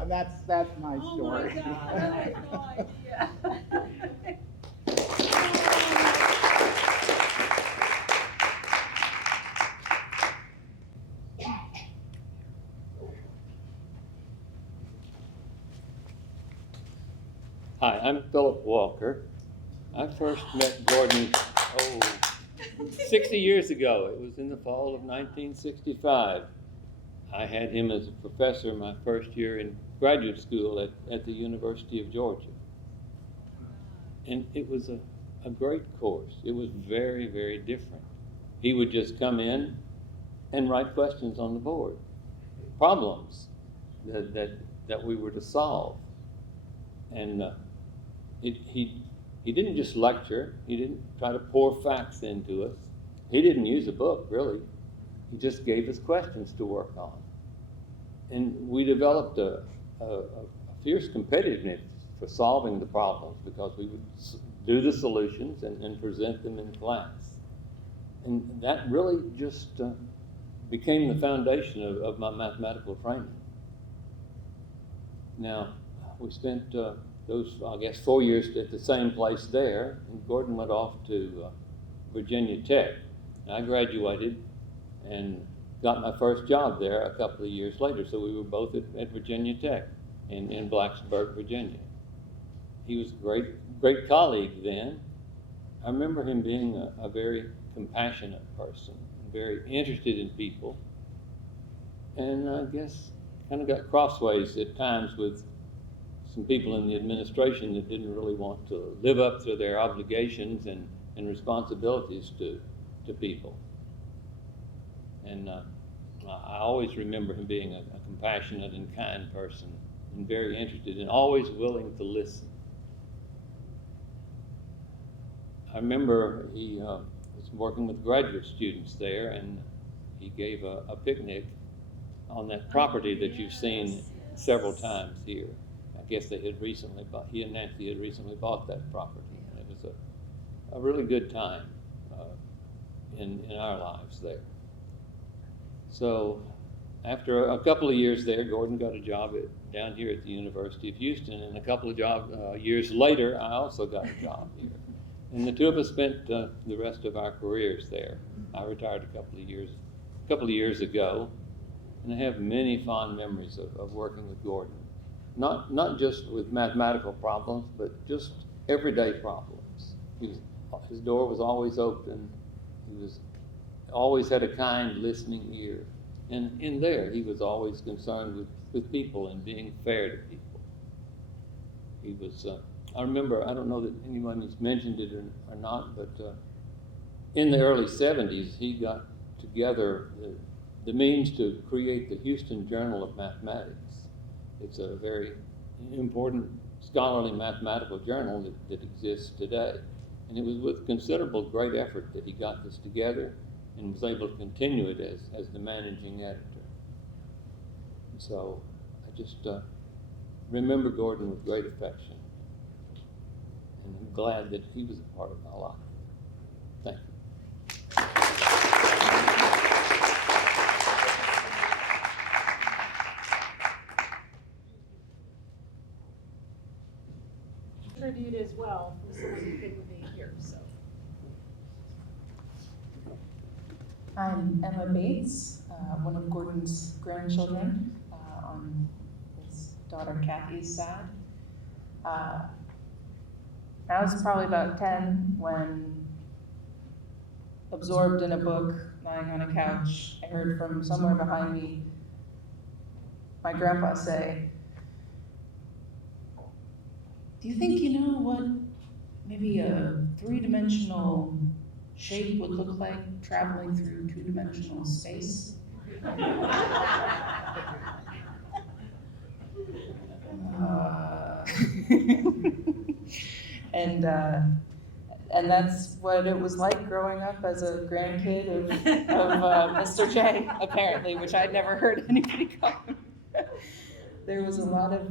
And that's my story. Oh my God, I had no idea. Hi, I'm Philip Walker. I first met Gordon, 60 years ago. It was in the fall of 1965. I had him as a professor my first year in graduate school at the University of Georgia. And it was a great course. It was very, very different. He would just come in and write questions on the board, problems that we were to solve. And he didn't just lecture. He didn't try to pour facts into us. He didn't use a book, really. He just gave us questions to work on. And we developed a fierce competitiveness for solving the problems because we would do the solutions and present them in class. And that really just became the foundation of my mathematical training. Now, we spent those, I guess, 4 years at the same place there, and Gordon went off to Virginia Tech. I graduated and got my first job there a couple of years later, so we were both at Virginia Tech in Blacksburg, Virginia. He was a great colleague then. I remember him being a very compassionate person, very interested in people, and I guess kind of got crossways at times with some people in the administration that didn't really want to live up to their obligations and responsibilities to people. And I always remember him being a compassionate and kind person and very interested and always willing to listen. I remember he was working with graduate students there, and he gave a picnic on that property that you've seen several times here. I guess they had recently bought, he and Nancy had recently bought that property, and it was a really good time in our lives there. So after a couple of years there, Gordon got a job down here at the University of Houston, and a couple of years later, I also got a job here. And the two of us spent the rest of our careers there. I retired a couple of years ago, and I have many fond memories of working with Gordon. Not just with mathematical problems, but just everyday problems. His door was always open. He always had a kind listening ear. And in there, he was always concerned with people and being fair to people. He was, I remember, I don't know that anyone has mentioned it or not, but in the early 70s, he got together the means to create the Houston Journal of Mathematics. It's a very important scholarly mathematical journal that exists today. And it was with considerable great effort that he got this together and was able to continue it as the managing editor. And so I just remember Gordon with great affection. And I'm glad that he was a part of my life. Thank you. Tribute as well for someone who couldn't be here, so. I'm Emma Bates, one of Gordon's grandchildren on his daughter Kathy's side. I was probably about 10 when, absorbed in a book, lying on a couch, I heard from somewhere behind me my grandpa say, "Do you think you know what maybe a three-dimensional shape would look like traveling through two-dimensional space?" And that's what it was like growing up as a grandkid of Mr. J, apparently, which I'd never heard anybody call him. There was a lot of,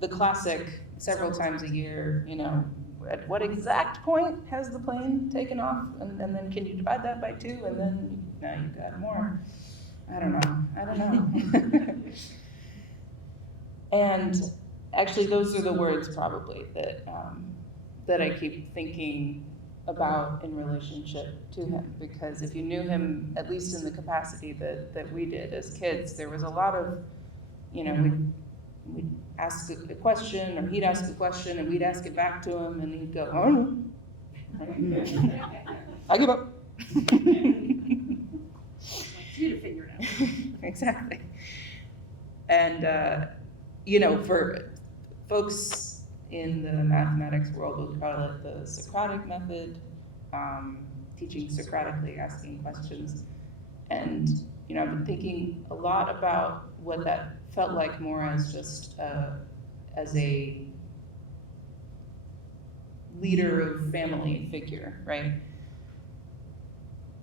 the classic several times a year, at what exact point has the plane taken off? And then can you divide that by 2? And then now you've got more. I don't know. And actually, those are the words probably that I keep thinking about in relationship to him. Because if you knew him, at least in the capacity that we did as kids, there was a lot of, we'd ask a question, or he'd ask a question, and we'd ask it back to him, and he'd go, "Oh, I give up." You to figure it out. Exactly. And, for folks in the mathematics world, we'll call it the Socratic method, teaching Socratically, asking questions. And, I've been thinking a lot about what that felt like more as just as a leader of family figure, right?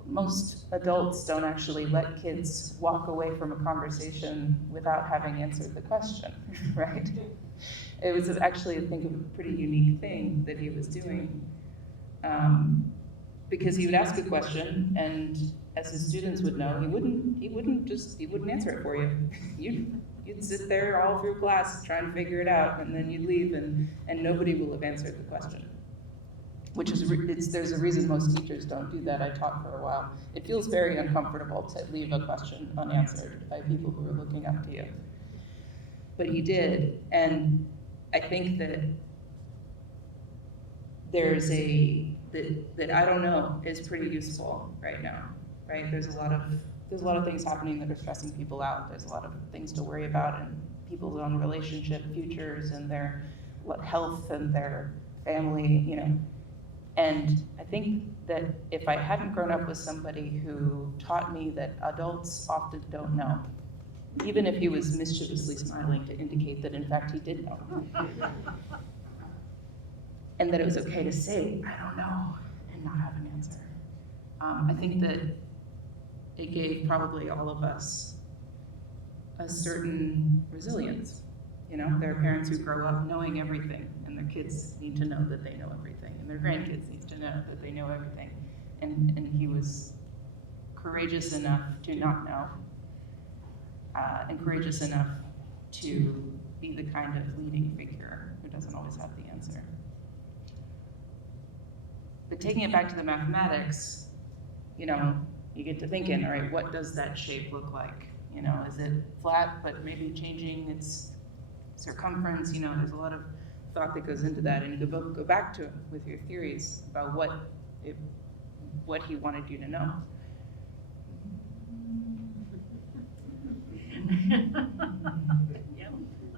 Most adults don't actually let kids walk away from a conversation without having answered the question, right? It was actually, I think, a pretty unique thing that he was doing, because he would ask a question, and as his students would know, he wouldn't answer it for you. You'd sit there all through class trying to figure it out, and then you'd leave, and nobody will have answered the question. Which is, there's a reason most teachers don't do that. I taught for a while. It feels very uncomfortable to leave a question unanswered by people who are looking up to you. But he did, and I think that there's that I don't know is pretty useful right now, right? There's a lot of things happening that are stressing people out. There's a lot of things to worry about in people's own relationship futures and their health and their family, And I think that if I hadn't grown up with somebody who taught me that adults often don't know, even if he was mischievously smiling to indicate that in fact he did know, and that it was okay to say, "I don't know," and not have an answer. I think that it gave probably all of us a certain resilience. There are parents who grow up knowing everything, and their kids need to know that they know everything, and their grandkids need to know that they know everything. And he was courageous enough to not know, and courageous enough to be the kind of leading figure who doesn't always have the answer. But taking it back to the mathematics, you get to thinking, all right, what does that shape look like? Is it flat, but maybe changing its circumference? There's a lot of thought that goes into that, and you go back to it with your theories about what he wanted you to know.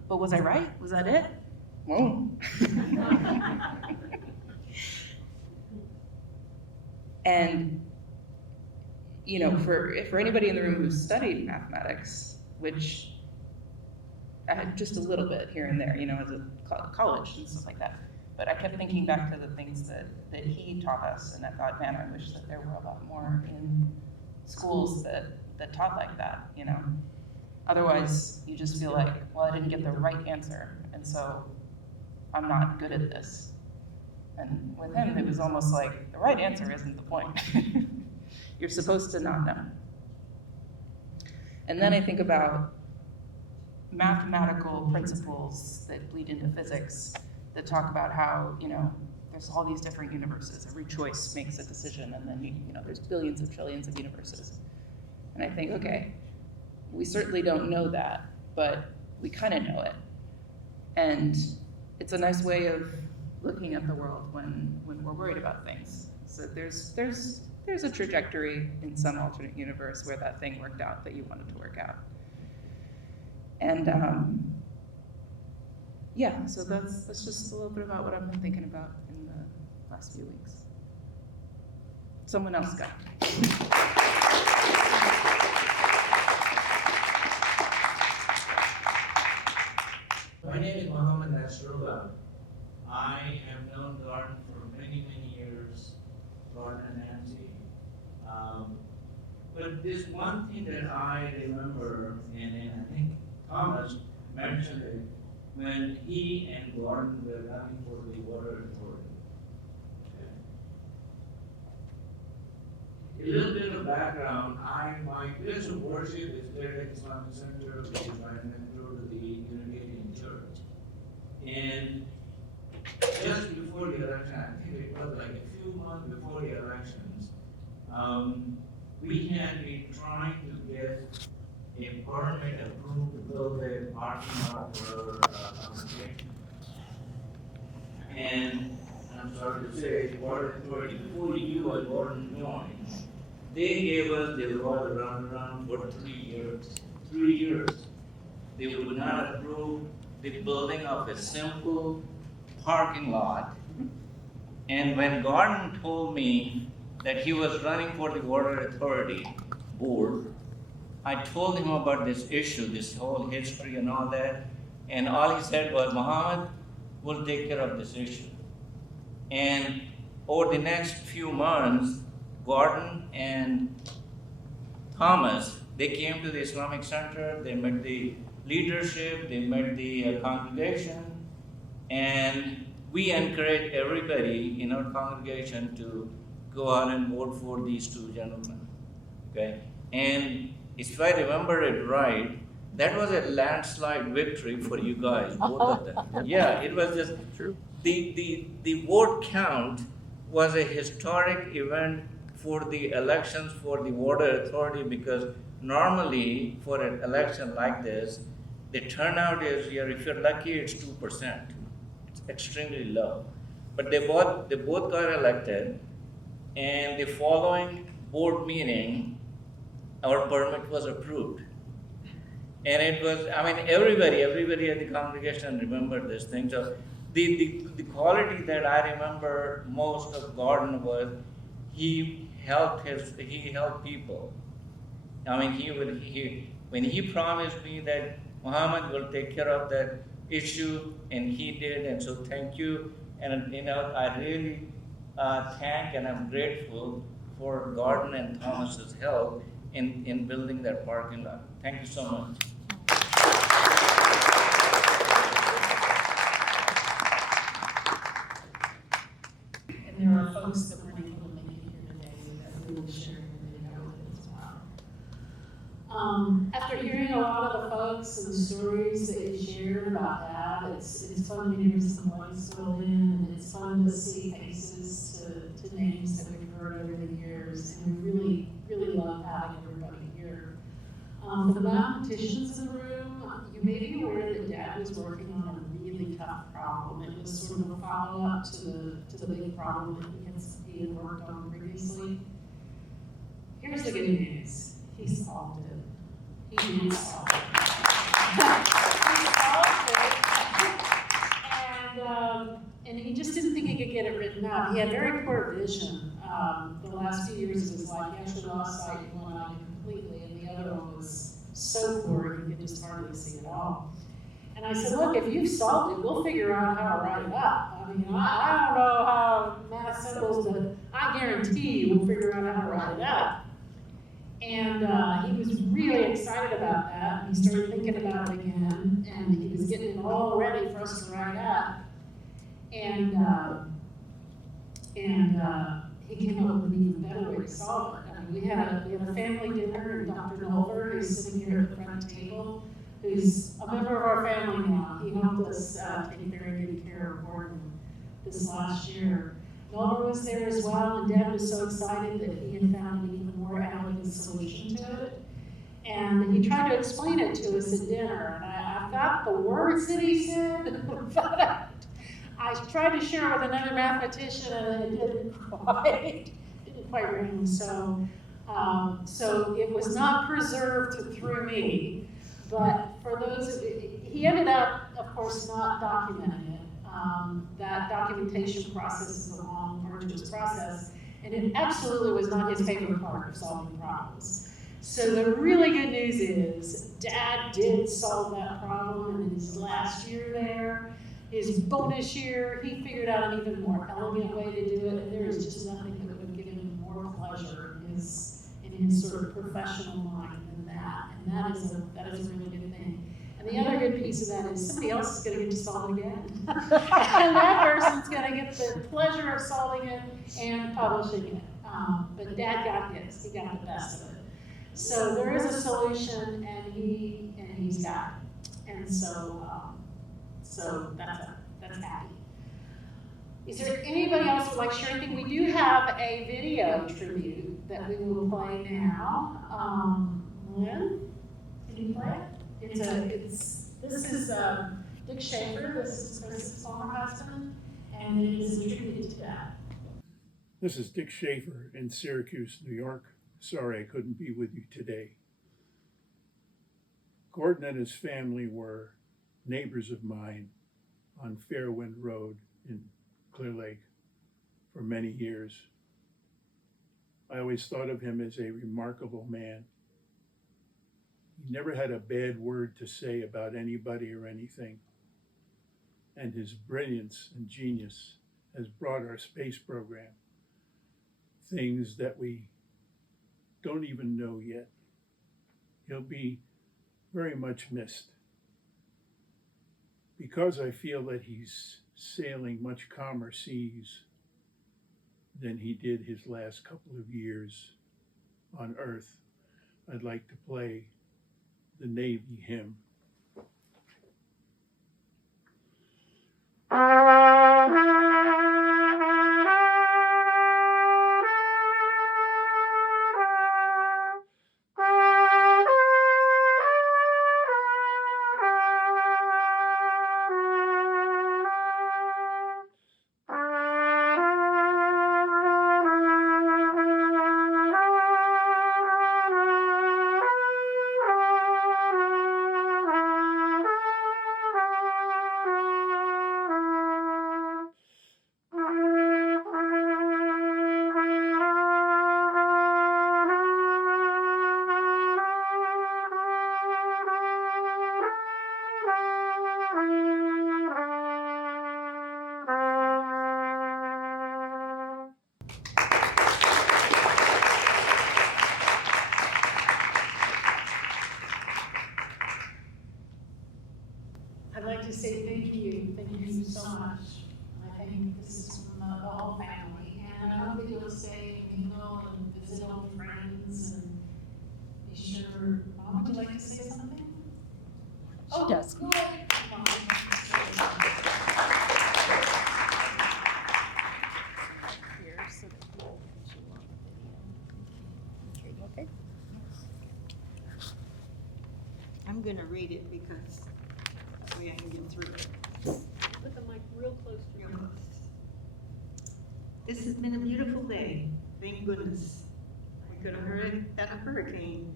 But was I right? Was that it? Whoa. And for anybody in the room who's studied mathematics, which I had just a little bit here and there, as a college and stuff like that. But I kept thinking back to the things that he taught us, and I thought, man, I wish that there were a lot more in schools that taught like that, Otherwise, you just feel like, well, I didn't get the right answer, and so I'm not good at this. And with him, it was almost like, the right answer isn't the point. You're supposed to not know. And then I think about mathematical principles that bleed into physics that talk about how, there's all these different universes. Every choice makes a decision, and then, there's billions of trillions of universes. And I think, okay, we certainly don't know that, but we kind of know it. And it's a nice way of looking at the world when we're worried about things. So there's a trajectory in some alternate universe where that thing worked out that you wanted to work out. And so that's just a little bit about what I've been thinking about in the last few weeks. Someone else go. My name is Muhammad Nasrullah. I have known Gordon for many, many years, Gordon and Nancy. But there's one thing that I remember, and I think Thomas mentioned it, when he and Gordon were running for the water authority. A little bit of background, my place of worship is Gilruth Islamic Center, which is right next door to the Unitarian Church. And just before the election, I think it was like a few months before the elections, we had been trying to get a permit approved to build a parking lot for congregation. And I'm sorry to say, the water authority, before you and Gordon joined, they gave us the water runaround for 3 years. 3 years. They would not approve the building of a simple parking lot. And when Gordon told me that he was running for the water authority board, I told him about this issue, this whole history and all that, and all he said was, Muhammad, we'll take care of this issue. And over the next few months, Gordon and Thomas, they came to the Islamic Center, they met the leadership, they met the congregation, and we encourage everybody in our congregation to go out and vote for these two gentlemen, okay? And if I remember it right, that was a landslide victory for you guys, both of them. Yeah, it was just true. The vote count was a historic event for the elections for the water authority, because normally for an election like this, the turnout is, if you're lucky, it's 2%. It's extremely low. But they both got elected, and the following board meeting, our permit was approved. And it was, everybody at the congregation remembered this thing. So the quality that I remember most of Gordon was he helped people. When he promised me that Muhammad will take care of that issue, and he did, and so thank you. And I really thank and I'm grateful for Gordon and Thomas's help in building that parking lot. Thank you so much. And there are folks that weren't able to make it here today that we will share the video with as well. After hearing a lot of the folks and the stories that you shared about that, it's fun to hear some voice fill in, and it's fun to see faces to names that we've heard over the years, and we really, really love having everybody here. For the mathematicians in the room, you may be aware that Dad was working on a really tough problem. It was sort of a follow-up to the big problem that he had worked on previously. Here's the good news. He solved it. He did solve it. He solved it. And he just didn't think he could get it written out. He had very poor vision. The last few years of his life, he actually lost sight in one eye completely, and the other one was so poor he could just hardly see at all. And I said, look, if you've solved it, we'll figure out how to write it up. I don't know how math symbols, but I guarantee you we'll figure out how to write it up. And he was really excited about that. He started thinking about it again, and he was getting it all ready for us to write up. And he came up with an even better way to solve it. I mean, we had a family dinner, and Dr. Nolver, who's sitting here at the front table, who's a member of our family now. He helped us take very good care of Gordon this last year. Nolver was there as well, and Dad was so excited that he had found an even more elegant solution to it. And he tried to explain it to us at dinner, and I've got the words that he said, but I tried to share it with another mathematician, and it didn't quite ring. So it was not preserved through me. But for those, he ended up, of course, not documenting it. That documentation process is a long, arduous process, and it absolutely was not his favorite part of solving problems. So the really good news is, Dad did solve that problem in his last year there. His bonus year, he figured out an even more elegant way to do it, and there is just nothing that would give him more pleasure in his sort of professional mind than that. And that is a really good thing. And the other good piece of that is somebody else is going to get to solve it again. And that person's going to get the pleasure of solving it and publishing it. But Dad got his. He got the best of it. So there is a solution, and he's got it. And so that's happy. Is there anybody else who would like to share anything? We do have a video tribute that we will play now. Lynn, can you play it? This is Dick Schaefer. This is Chris's former husband, and it is a tribute to Dad. This is Dick Schaefer in Syracuse, New York. Sorry I couldn't be with you today. Gordon and his family were neighbors of mine on Fairwind Road in Clear Lake for many years. I always thought of him as a remarkable man. He never had a bad word to say about anybody or anything. And his brilliance and genius has brought our space program things that we don't even know yet. He'll be very much missed. Because I feel that he's sailing much calmer seas than he did his last couple of years on Earth, I'd like to play the Navy hymn. I'd like to say thank you so much. I think this is from the whole family, and I hope that you'll stay and mingle and visit old friends and be sure. Mom, would you like to say something? She does. Go ahead. Come on. Here, so that people can show on the video. Okay. I'm gonna read it because that way I can get through it. Put the mic real close to Real close. This has been a beautiful day, thank goodness. We could have had a hurricane.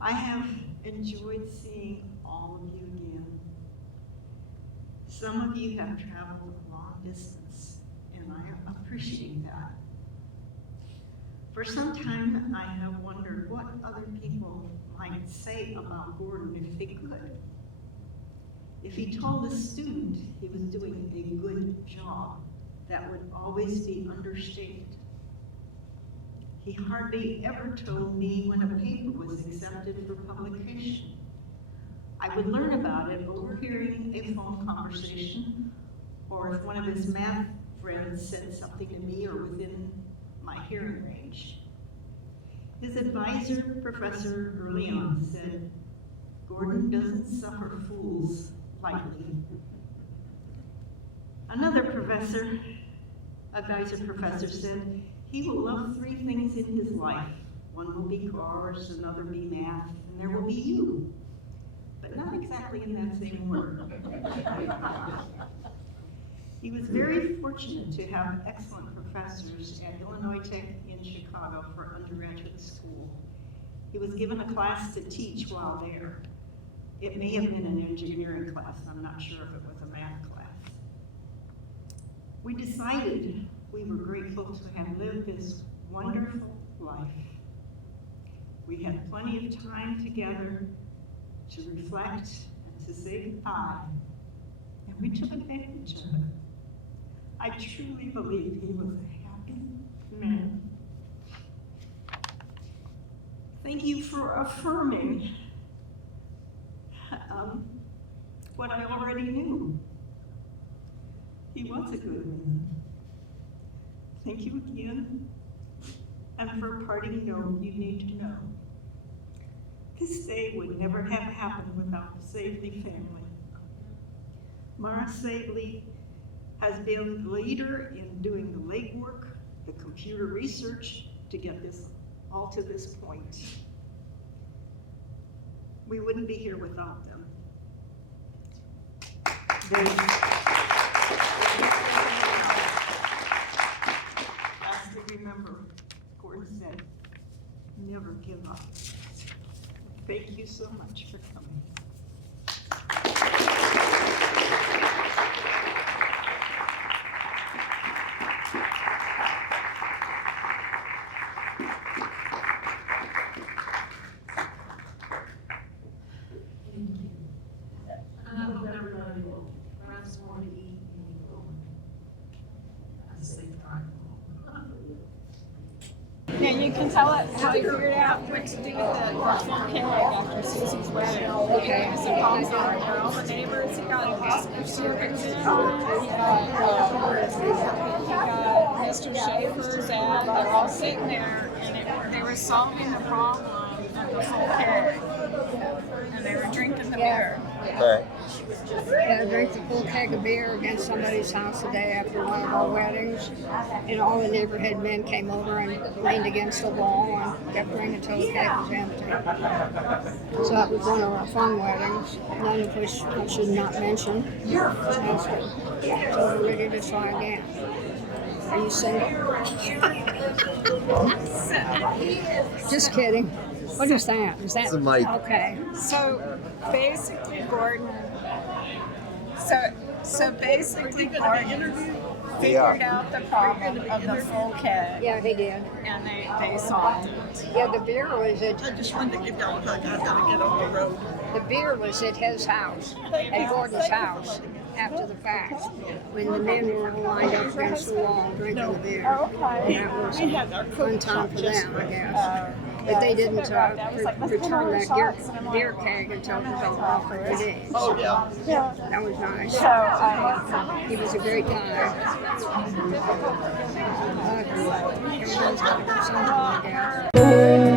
I have enjoyed seeing all of you again. Some of you have traveled a long distance, and I appreciate that. For some time, I have wondered what other people might say about Gordon if they could. If he told a student he was doing a good job, that would always be understated. He hardly ever told me when a paper was accepted for publication. I would learn about it overhearing a phone conversation, or if one of his math friends said something to me or within my hearing range. His advisor, Professor early on, said, "Gordon doesn't suffer fools lightly." Another advisor professor said, "He will love 3 things in his life. One will be cars, another be math, and there will be you." But not exactly in that same order. He was very fortunate to have excellent professors at Illinois Tech in Chicago for undergraduate school. He was given a class to teach while there. It may have been an engineering class, I'm not sure if it was a math class. We decided we were grateful to have lived this wonderful life. We had plenty of time together to reflect and to say goodbye, and we took advantage of it. I truly believe he was a happy man. Thank you for affirming what I already knew. He was a good man. Thank you again, and for a parting note you need to know. This day would never have happened without the Savely family. Mara Savely has been the leader in doing the legwork, the computer research to get this all to this point. We wouldn't be here without them. Lastly, remember, Gordon said, never give up. Thank you so much for coming. I hope everybody will grab some more to eat and go have a safe drive home. Yeah, you can tell it how you figured out what to do with the full keg after Susie's wedding. Okay. So Tom's on there, all the neighbors, he got Seabrook in on it, he got Mr. Schaefer's ad, they're all sitting there, and they were solving the problem of the full keg. And they were drinking the beer. Okay. Yeah, I drank the full keg of beer against somebody's house the day after one of our weddings, and all the neighborhood men came over and leaned against the wall and kept drinking until the keg was empty. So that was one of our fun weddings, none of which I should not mention. So we're ready to try again. Are you single? Just kidding. What is that? Is that It's a mic. okay? So basically, Gordon. So basically, Gordon figured out the problem of the full keg. Yeah, he did. And they solved it. Yeah, the beer was at. I just wanted to get down. I gotta get on the road. The beer was at his house, at Gordon's house, after the fact, when the men were all lined up against the wall drinking the beer. And that was a fun time for them, I guess. But they didn't return that beer keg until it was all off of the day. Oh, yeah. That was nice. So, he was a great guy. Everyone's got to do something, I guess.